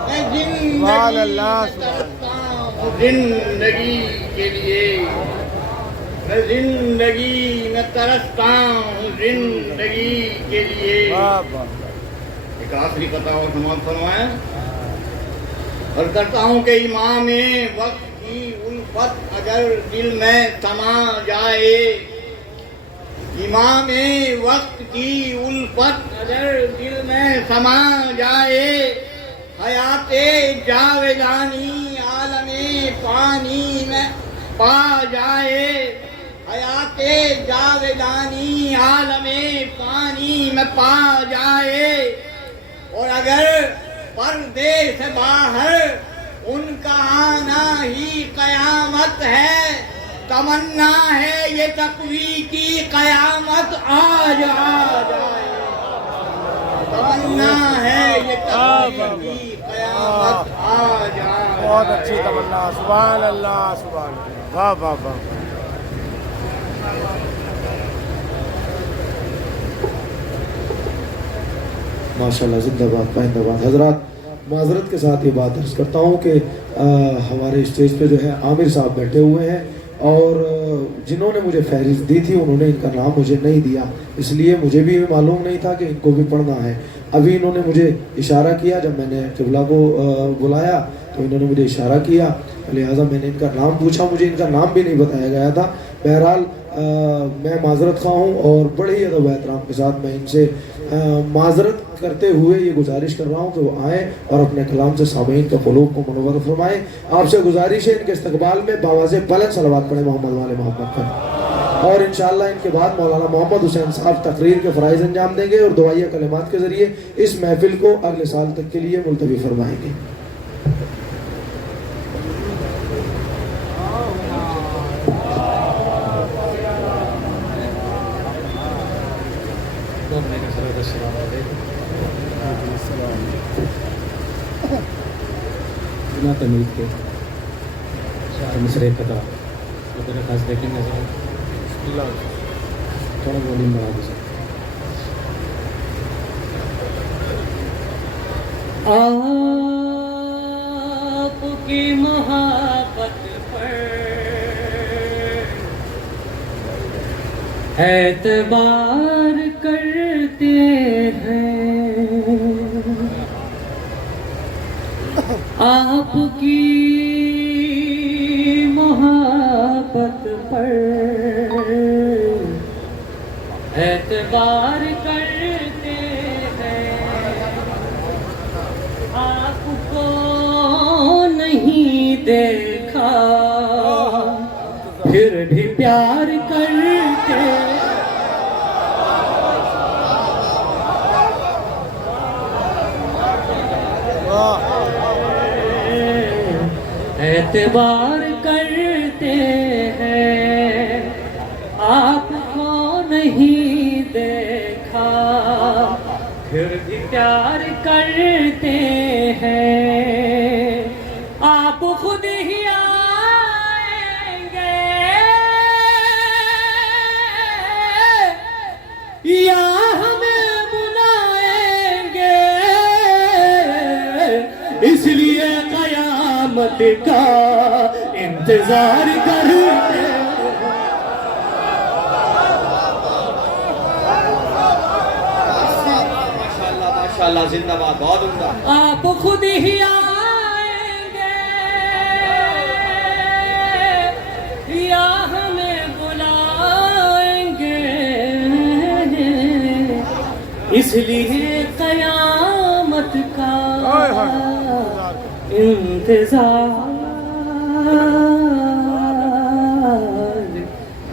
میں زندگی میں ترستا ہوں زندگی کے لیے، میں زندگی میں ترستا ہوں زندگی کے لیے۔ ایک آخری قطع اور سماعت فرمائیں۔ اور کرتا ہوں کہ امام وقت کی الفت اگر دل میں سما جائے، امام وقت کی الفت اگر دل میں سما جائے، حیات جاودانی عالم فانی میں پا جائے، حیات جاودانی عالم فانی میں پا جائے، اور اگر پردے سے باہر ان کا آنا ہی قیامت ہے، تمنا ہے یہ تقوی کی قیامت آج آ جائے، تمنا ہے یہ تقوی کی قیامت آ جائے۔ بہت اچھی تمنا، سبحان اللہ سبحان اللہ، واہ واہ واہ۔ ماشاءاللہ، زندہ باد پائندہ باد۔ حضرات معذرت کے ساتھ یہ بات عرض کرتا ہوں کہ ہمارے اسٹیج پہ جو ہے عامر صاحب بیٹھے ہوئے ہیں، اور جنہوں نے مجھے فہرست دی تھی انہوں نے ان کا نام مجھے نہیں دیا، اس لیے مجھے بھی معلوم نہیں تھا کہ ان کو بھی پڑھنا ہے۔ ابھی انہوں نے مجھے اشارہ کیا، جب میں نے قبلہ کو بلایا تو انہوں نے مجھے اشارہ کیا، لہٰذا میں نے ان کا نام پوچھا، مجھے ان کا نام بھی نہیں بتایا گیا تھا۔ بہرحال میں معذرت خواہ ہوں، اور بڑے ہی ادب و احترام کے ساتھ میں ان سے معذرت کرتے ہوئے یہ گزارش کر رہا ہوں کہ وہ آئیں اور اپنے کلام سے سامعین کے قلوب کو منور فرمائیں۔ آپ سے گزارش ہے ان کے استقبال میں باواز بلند صلوات پڑھیں محمد والے محمد پر، اور انشاءاللہ ان کے بعد مولانا محمد حسین صاحب تقریر کے فرائض انجام دیں گے، اور دعائیہ کلمات کے ذریعے اس محفل کو اگلے سال تک کے لیے ملتوی فرمائیں گے۔ تمید کے مصرے قطع خاص دیکھیں گے، تھوڑا ولیوم بڑھا دیجیے۔ آپ کی محبت پر اعتبار کرتے ہیں، آپ کی محبت پر اعتبار کرتے ہیں، آپ کو نہیں دیکھا پھر بھی پیار کرتے ہیں، اعتبار کرتے ہیں، آپ کو نہیں دیکھا پھر بھی پیار کرتے ہیں، آپ خود ہی آئیں گے یا ہمیں اس لیے قیامت کا انتظار کرتے ماشاءاللہ زندہ باد، بہت عمدہ. آپ خود ہی آئیں گے یا ہمیں بلائیں گے، اس لیے قیامت کا انتظار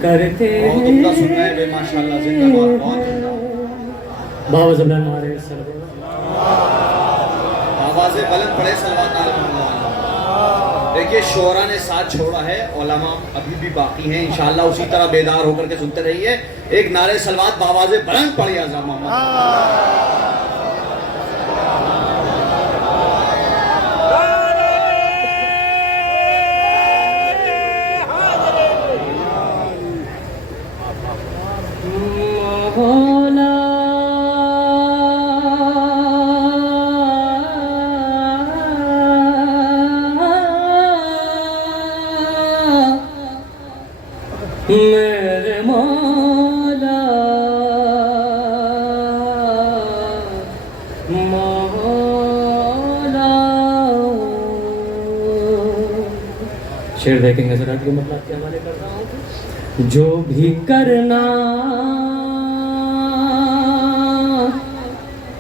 کرتے بہت عمدہ سن رہے ہیں ماشاءاللہ زندہ باد، بہت عمدہ. بابا زبان مارے سر آوازیں بلند پڑے صلوات علی محمد. دیکھیے شعرا نے ساتھ چھوڑا ہے، علماء ابھی بھی باقی ہیں، انشاءاللہ اسی طرح بیدار ہو کر کے سنتے رہیے. ایک نعرے صلوات بآوازیں بلند پڑی آزا محمد. میرے مولا مولا. شعر دیکھیں گے ذرا کے مطلب کے حوالے کر رہا ہوں. جو بھی کرنا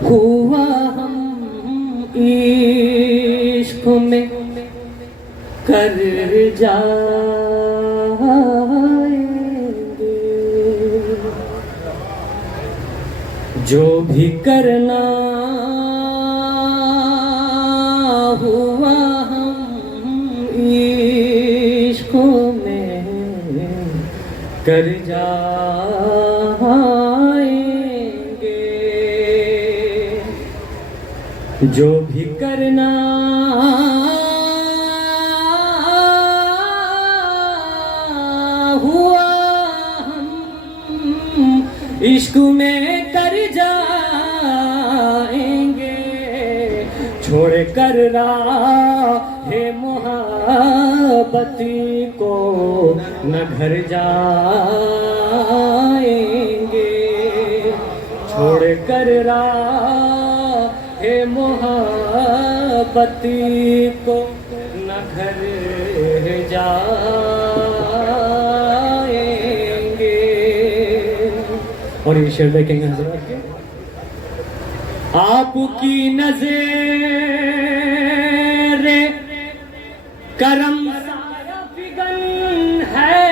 ہوا ہم عشق میں کر جائیں گے، جو بھی کرنا ہوا ہم عشق میں کر جائیں گے، جو بھی کرنا ہوا ہم عشق میں کر جائیں گے، چھوڑ کر راہ محبت کو نہ گھر جائیں گے، چھوڑ کر راہ محبت کو نہ گھر جائیں گے. اور یہ شعر دیکھیں گے حضرات کے. آپ کی نظر کرم سایہ فگن ہے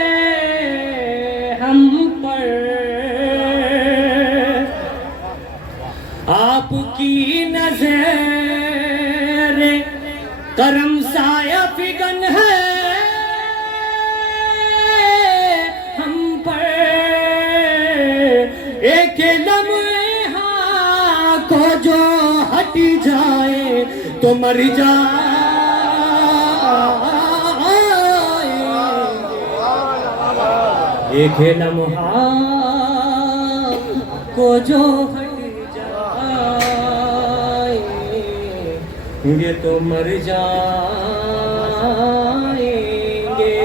ہم پر، آپ کی نظر کرم سایہ فگن ہے ہم پر، ایک لمحے کو جو ہٹ جائے تو مر جائے، ایک لمحہ کو جو ہٹ جائے یہ تو مر جائیں گے.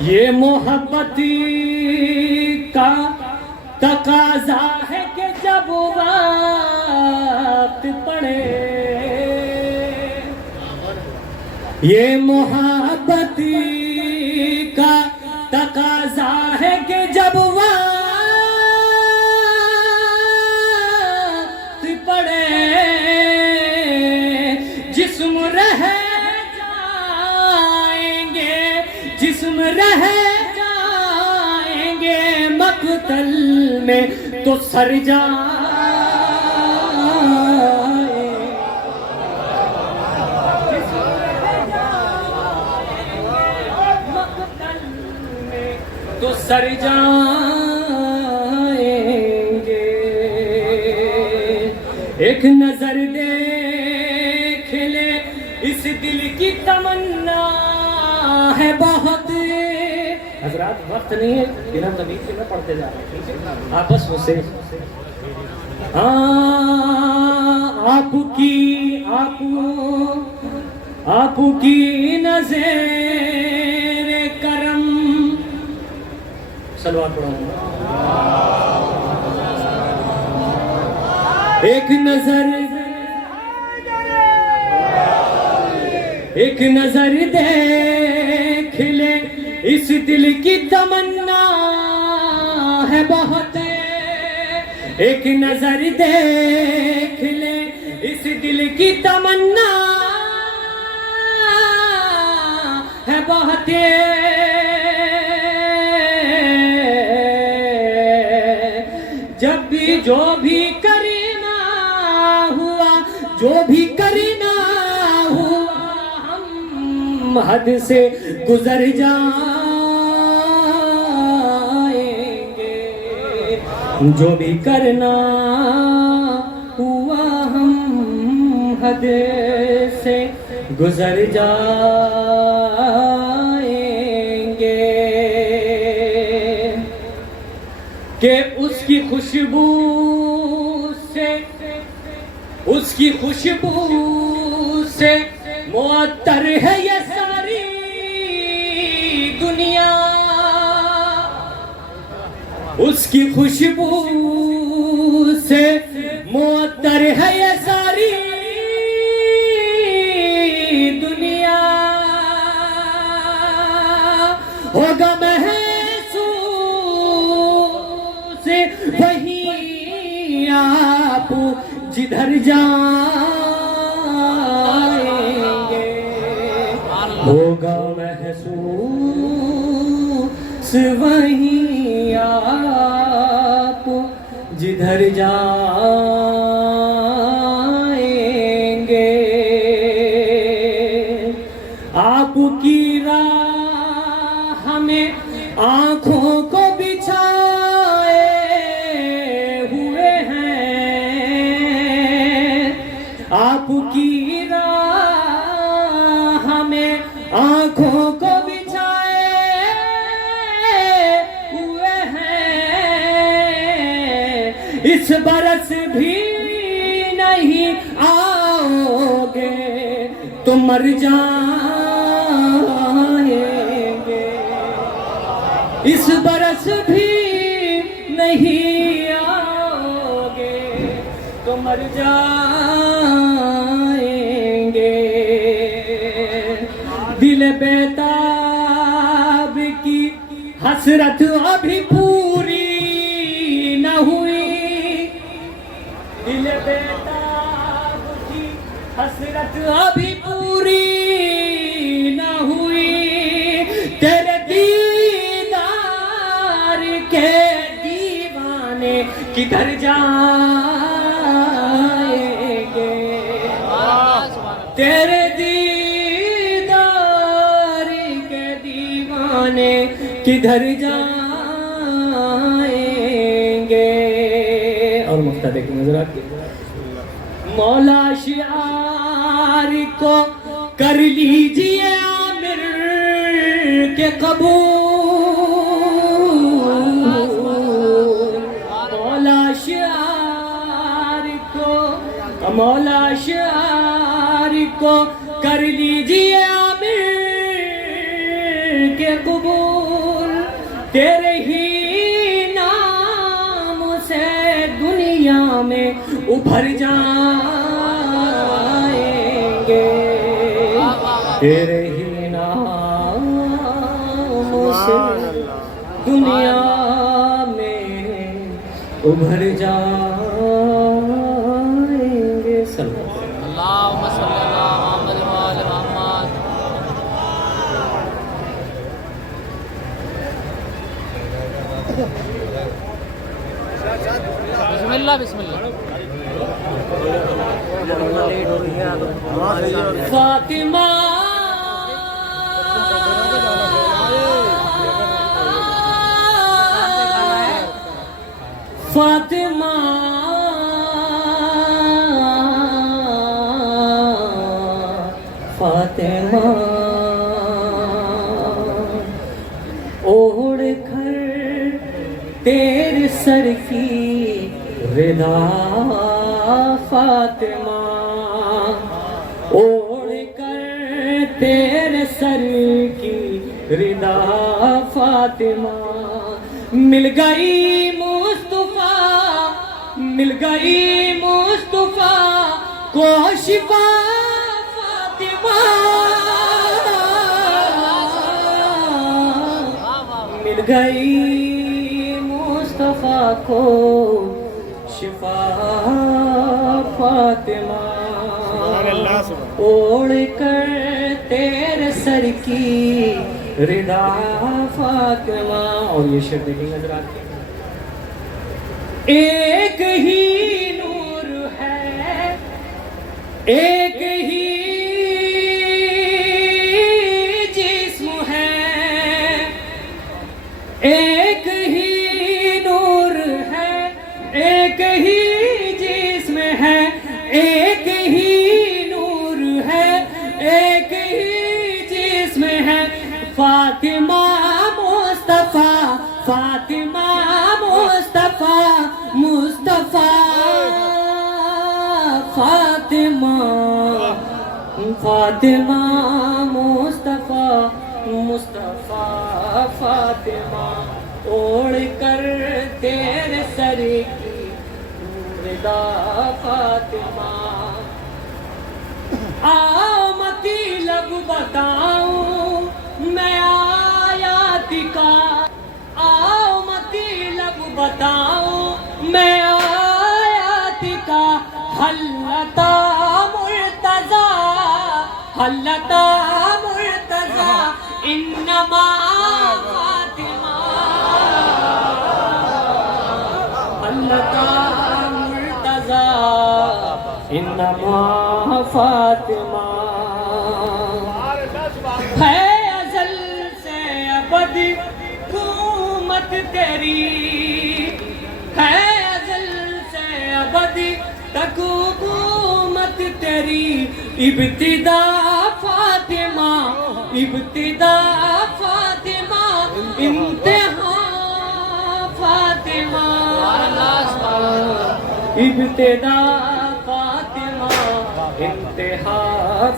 یہ محبت کا تقاضا ہے کہ جب وقت پڑے، یہ محبت کا تقاضا ہے کہ جب وقت پڑے، جسم رہ جائیں گے، جسم رہ جائیں گے مقتل میں تو سر جائیں، مقتل میں تو سر جائیں گے. ایک نظر دیکھ لے اس دل کی تمنا ہے بہت. حضرات وقت نہیں ہے، بنا طبیعت کے میں پڑھتے جا رہے ہیں، آپس میں سے آپ کی نظر کرم صلوات پڑھو ایک نظر دیکھ لے اس دل کی تمنا ہے بہت ایک نظر دیکھ لے اس دل کی تمنا ہے بہت جب بھی جو بھی کرنا ہوا ہم حد سے گزر جائیں گے جو بھی کرنا ہوا ہم حد سے گزر جائیں گے کہ اس کی خوشبو سے معطر ہے یہ ساری دنیا اس کی خوشبو سے معطر ہے یہ ساری دنیا ہوگا محسوس وہیں آپ جدھر جائیں گے ہوگا محسوس وہیں آپ جدھر جائیں گے آپ کی راہ میں آنکھوں کو بچھائے ہوئے ہیں آپ کی راہ میں آنکھوں کو بچھائے ہوئے ہیں اس برس بھی نہیں آؤ گے تو مر جائیں گے اس برس بھی نہیں آؤ گے تو مر جائیں گے دل بیتاب کی حسرت ابھی پوری نہ ہوئی دل بیتاب کی حسرت ابھی پوری نہ ہوئی تیرے دیدار کے دیوانے کدھر جائیں گے تیرے دیدار کے دیوانے کدھر جائیں گے اور مقتدی کی نظر آتی مولا شعار کو کر لیجئے عامر کے قبول مولا شعار کو کر لیجئے عامر کے قبول تیرے ہی نام سے دنیا میں ابھر جائیں گے تیرے ہی نام سے دنیا میں ابھر جائیں گے اللہم صلی اللہ محمد وآل محمد بسم اللہ بسم اللہ فاطمہ فاطمہ فاطمہ اوڑھ کر تیرے سر کی ردا فاطمہ تیرے سر کی رضا فاطمہ مل گئی مصطفیٰ مل گئی مصطفیٰ کو شفا فاطمہ مل گئی مصطفیٰ کو شفا فاطمہ اوڑھ کر تیرے سر کی رضا فاطمہ. اور یہ شعر دیکھیں حضرات ایک ہی نور ہے ایک ہی جسم ہے ایک ہی نور ہے ایک ہی جسم ہے ایک ہی نور ہے ایک ہی جسم ہے فاطمہ مصطفیٰ فاطمہ مصطفیٰ مصطفیٰ فاطمہ فاطمہ مصطفیٰ مصطفیٰ فاطمہ اوڑھ کر تیرے سر کی رضا فاطمہ. آؤ مطلب بتاؤں میں آیات کا آؤ مطلب بتاؤں میں آیات کا حلتا مرتضی حلتا مرتضی انما فاطمہ حلتا مرتضی انما فاطمہ ہے ازل سے ابد حکومت تیری ہے ازل سے ابد تک حکومت تیری ابتدا فاطمہ ابتدا فاطمہ انتہا فاطمہ ابتدا فاطمہ انتہا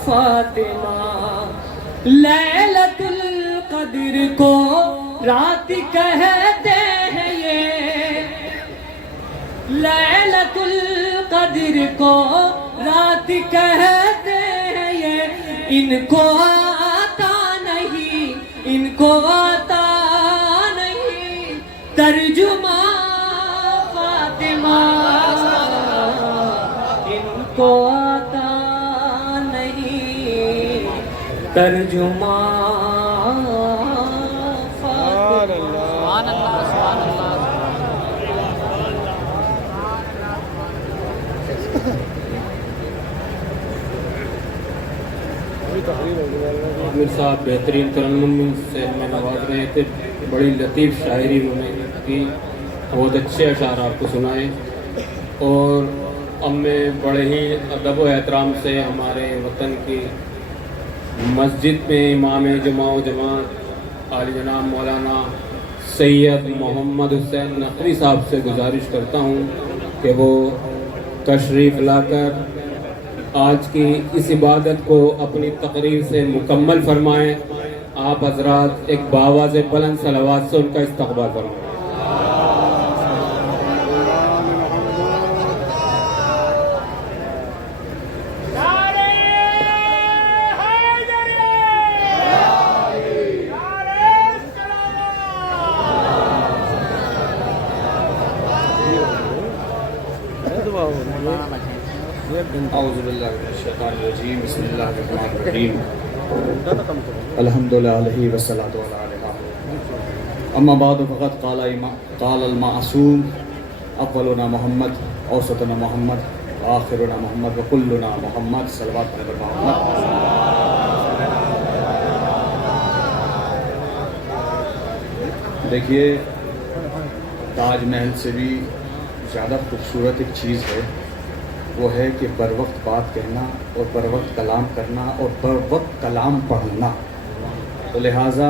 فاطمہ. لیلۃ القدر کو رات کہتے ہیں یہ لیلۃ القدر کو رات کہتے ہیں یہ ان کو آتا نہیں ان کو آتا نہیں ترجمہ فاطمہ ان کو آتا نہیں ترجمہ عامر صاحب بہترین ترنم سے میں نواز رہے تھے. بڑی لطیف شاعری انہوں نے کی بہت اچھے اشعار آپ کو سنائے اور اب میں بڑے ہی ادب و احترام سے ہمارے وطن کی مسجد میں امام جماع و جماعت عالی جناب مولانا سید محمد حسین نقوی صاحب سے گزارش کرتا ہوں کہ وہ تشریف لا کر آج کی اس عبادت کو اپنی تقریر سے مکمل فرمائیں. آپ حضرات ایک باواز بلند صلوات سے ان کا استقبال فرمائیں. اعوذ باللہ من الشیطان الرجیم بسم اللہ الرحمن الرحیم الحمدللہ علیہ والصلاۃ علیہ. اما بعد فقط قال المعصوم اولنا محمد اوسطنا محمد آخرنا محمد وکلنا محمد صلوات علی محمد. دیکھیے تاج محل سے بھی زیادہ خوبصورت ایک چیز ہے وہ ہے کہ بر وقت بات کہنا اور بر وقت کلام کرنا اور بر وقت کلام پڑھنا. تو لہٰذا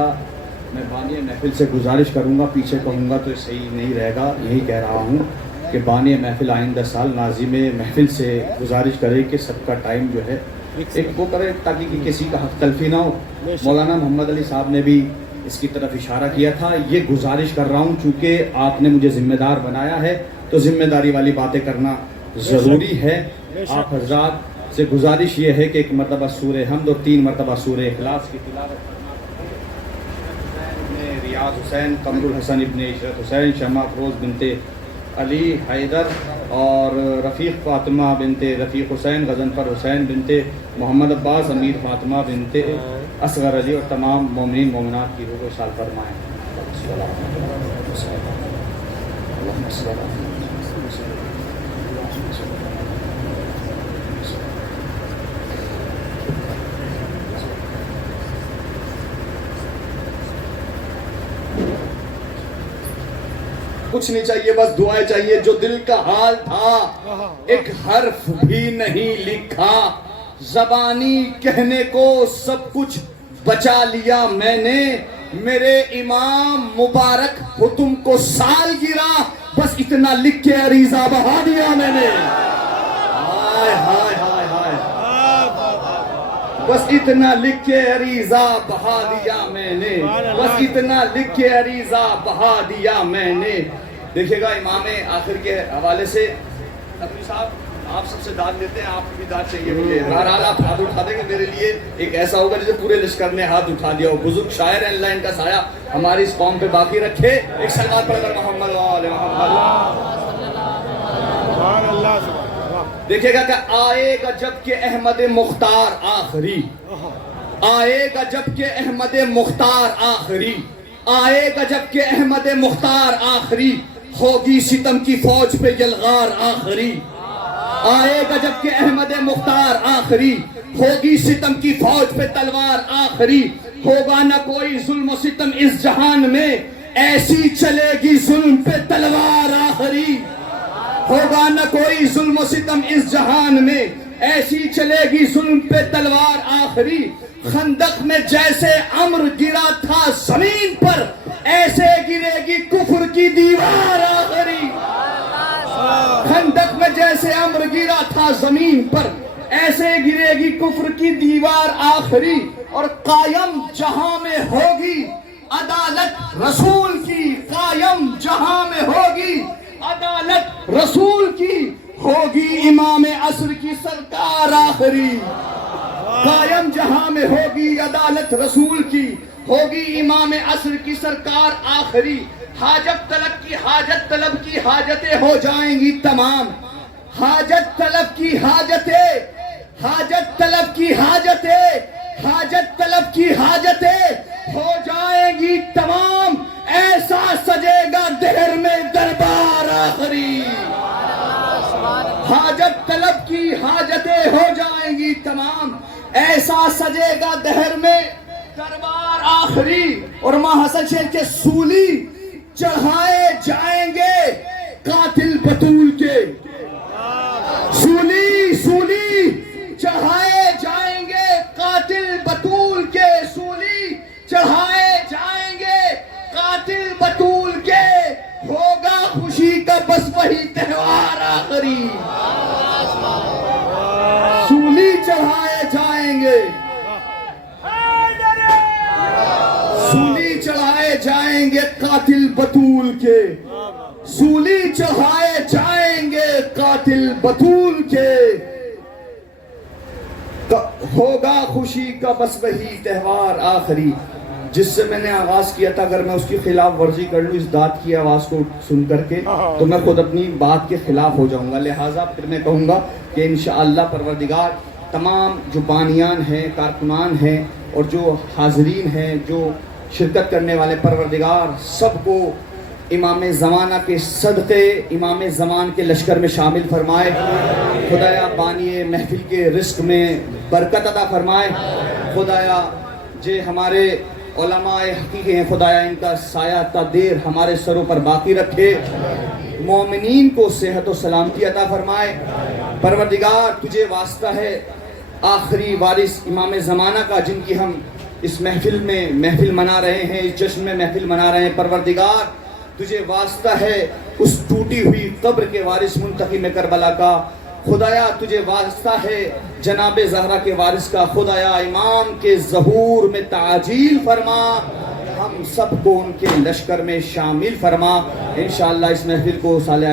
میں بانی محفل سے گزارش کروں گا, پیچھے کہوں گا تو صحیح نہیں رہے گا, یہی کہہ رہا ہوں کہ بانی محفل آئندہ سال ناظم محفل سے گزارش کرے کہ سب کا ٹائم جو ہے ایک وہ کرے تاکہ کہ کسی کا حق تلفی نہ ہو. مولانا محمد علی صاحب نے بھی اس کی طرف اشارہ کیا تھا. یہ گزارش کر رہا ہوں چونکہ آپ نے مجھے ذمہ دار بنایا ہے تو ذمہ داری والی باتیں کرنا ضروری ہے. آپ حضرات سے گزارش یہ ہے کہ ایک مرتبہ سورہ حمد اور 3 مرتبہ سورہ اخلاص کی تلاوت ریاض حسین، قمر الحسن ابن عشرت حسین، شمع افروز بنت علی حیدر اور رفیق فاطمہ بنت رفیق حسین، غضنفر حسین بنت محمد عباس، امیر فاطمہ بنت اصغر علی اور تمام مومنین مومنات کی روح کو شاد فرمائیں. کچھ نہیں چاہیے، بس دعائیں چاہیے. جو دل کا حال تھا ایک حرف بھی نہیں لکھا، زبانی کہنے کو سب کچھ بچا لیا میں نے. میرے امام مبارک ہو تم کو سال گرا، بس اتنا لکھ کے عریضہ بہا دیا میں نے. ہائے ہائے ہائے ہائے، بس اتنا لکھ کے عریضہ بہا دیا میں نے، بس اتنا لکھ کے عریضہ بہا دیا میں نے. دیکھیے گا امام آخر کے حوالے سے نقوی صاحب آپ سب سے داد لیتے ہیں، آپ کی بھی داد چاہیے مجھے. بہرحال آپ ہاتھ اٹھا دیں گے میرے لیے ایک ایسا ہوگا جسے پورے لشکر نے ہاتھ اٹھا دیا ہو. بزرگ شاعر ہیں، اللہ ان کا سایہ ہماری اس قوم پہ باقی رکھے. ایک سلام پڑھ کر محمد وآل محمد. دیکھیے گا کہ آئے گا جب کہ احمد مختار آخری، آئے گا جب کہ احمد مختار آخری، آئے گا جب کہ احمد مختار آخری، ہوگی ستم کی فوج پہ یلغار آخری. آئے گا جب کہ احمد مختار آخری، ہوگی ستم کی فوج پہ تلوار آخری. ہوگا نہ کوئی ظلم و ستم اس جہان میں، ایسی چلے گی ظلم پہ تلوار آخری. ہوگا نہ کوئی ظلم و ستم اس جہان میں، ایسی چلے گی ظلم پہ تلوار آخری. خندق میں جیسے امر گرا تھا زمین پر، ایسے گرے گی کفر کی دیوار آخری. خندق میں جیسے امر گرا تھا زمین پر، ایسے گرے گی کفر کی دیوار آخری. اور قائم جہاں میں ہوگی عدالت رسول کی، قائم جہاں میں ہوگی عدالت رسول کی، ہوگی امام عصر کی سرکار آخری. قائم جہاں میں ہوگی عدالت رسول کی، ہوگی امام عصر کی سرکار آخری. حاجت طلب کی حاجت طلب کی حاجتیں ہو جائیں گی تمام، حاجت طلب کی حاجتیں، حاجت طلب کی حاجتیں، حاجت طلب کی حاجتیں ہو جائیں گی تمام. ایسا سجے گا دہر میں دربار آخری. حاجت طلب کی حاجتیں ہو جائیں گی تمام، ایسا سجے گا دہر میں دربار آخری. اور ماں حسن شیر کے سولی چڑھائے جائیں گے قاتل بطول کے، سولی سولی چڑھائے جائیں گے قاتل بطول کے، سولی چڑھائے جائیں گے قاتل بطول کے. ہوگا خوشی کا بس وہی تہوار آخری. سولی چڑھائے جائیں گے، سولی چڑھائے جائیں گے قاتل بطول کے، سولی چڑھائے جائیں گے قاتل بطول کے. ہوگا خوشی کا بس وہی تہوار آخری. جس سے میں نے آغاز کیا تھا، اگر میں اس کی خلاف ورزی کر لوں اس داد کی آواز کو سن کر کے تو میں خود اپنی بات کے خلاف ہو جاؤں گا. لہٰذا پھر میں کہوں گا کہ انشاءاللہ پروردگار تمام جو بانیان ہیں، کارکنان ہیں اور جو حاضرین ہیں، جو شرکت کرنے والے، پروردگار سب کو امام زمانہ کے صدقے امام زمان کے لشکر میں شامل فرمائے. خدایا بانی محفل کے رزق میں برکت عطا فرمائے. خدایا جے ہمارے علماء حقیقی ہیں، خدایا ان کا سایہ تا دیر ہمارے سروں پر باقی رکھے. مومنین کو صحت و سلامتی عطا فرمائے. پروردگار تجھے واسطہ ہے آخری وارث امام زمانہ کا، جن کی ہم اس محفل میں محفل منا رہے ہیں، اس جشن میں محفل منا رہے ہیں. پروردگار تجھے واسطہ ہے اس ٹوٹی ہوئی قبر کے وارث منتقم کربلا کا. خدایا تجھے واسطہ ہے جناب زہرا کے وارث کا، خدایا امام کے ظہور میں تعجیل فرما، ہم سب کو ان کے لشکر میں شامل فرما۔ انشاءاللہ اس محفل کو سالے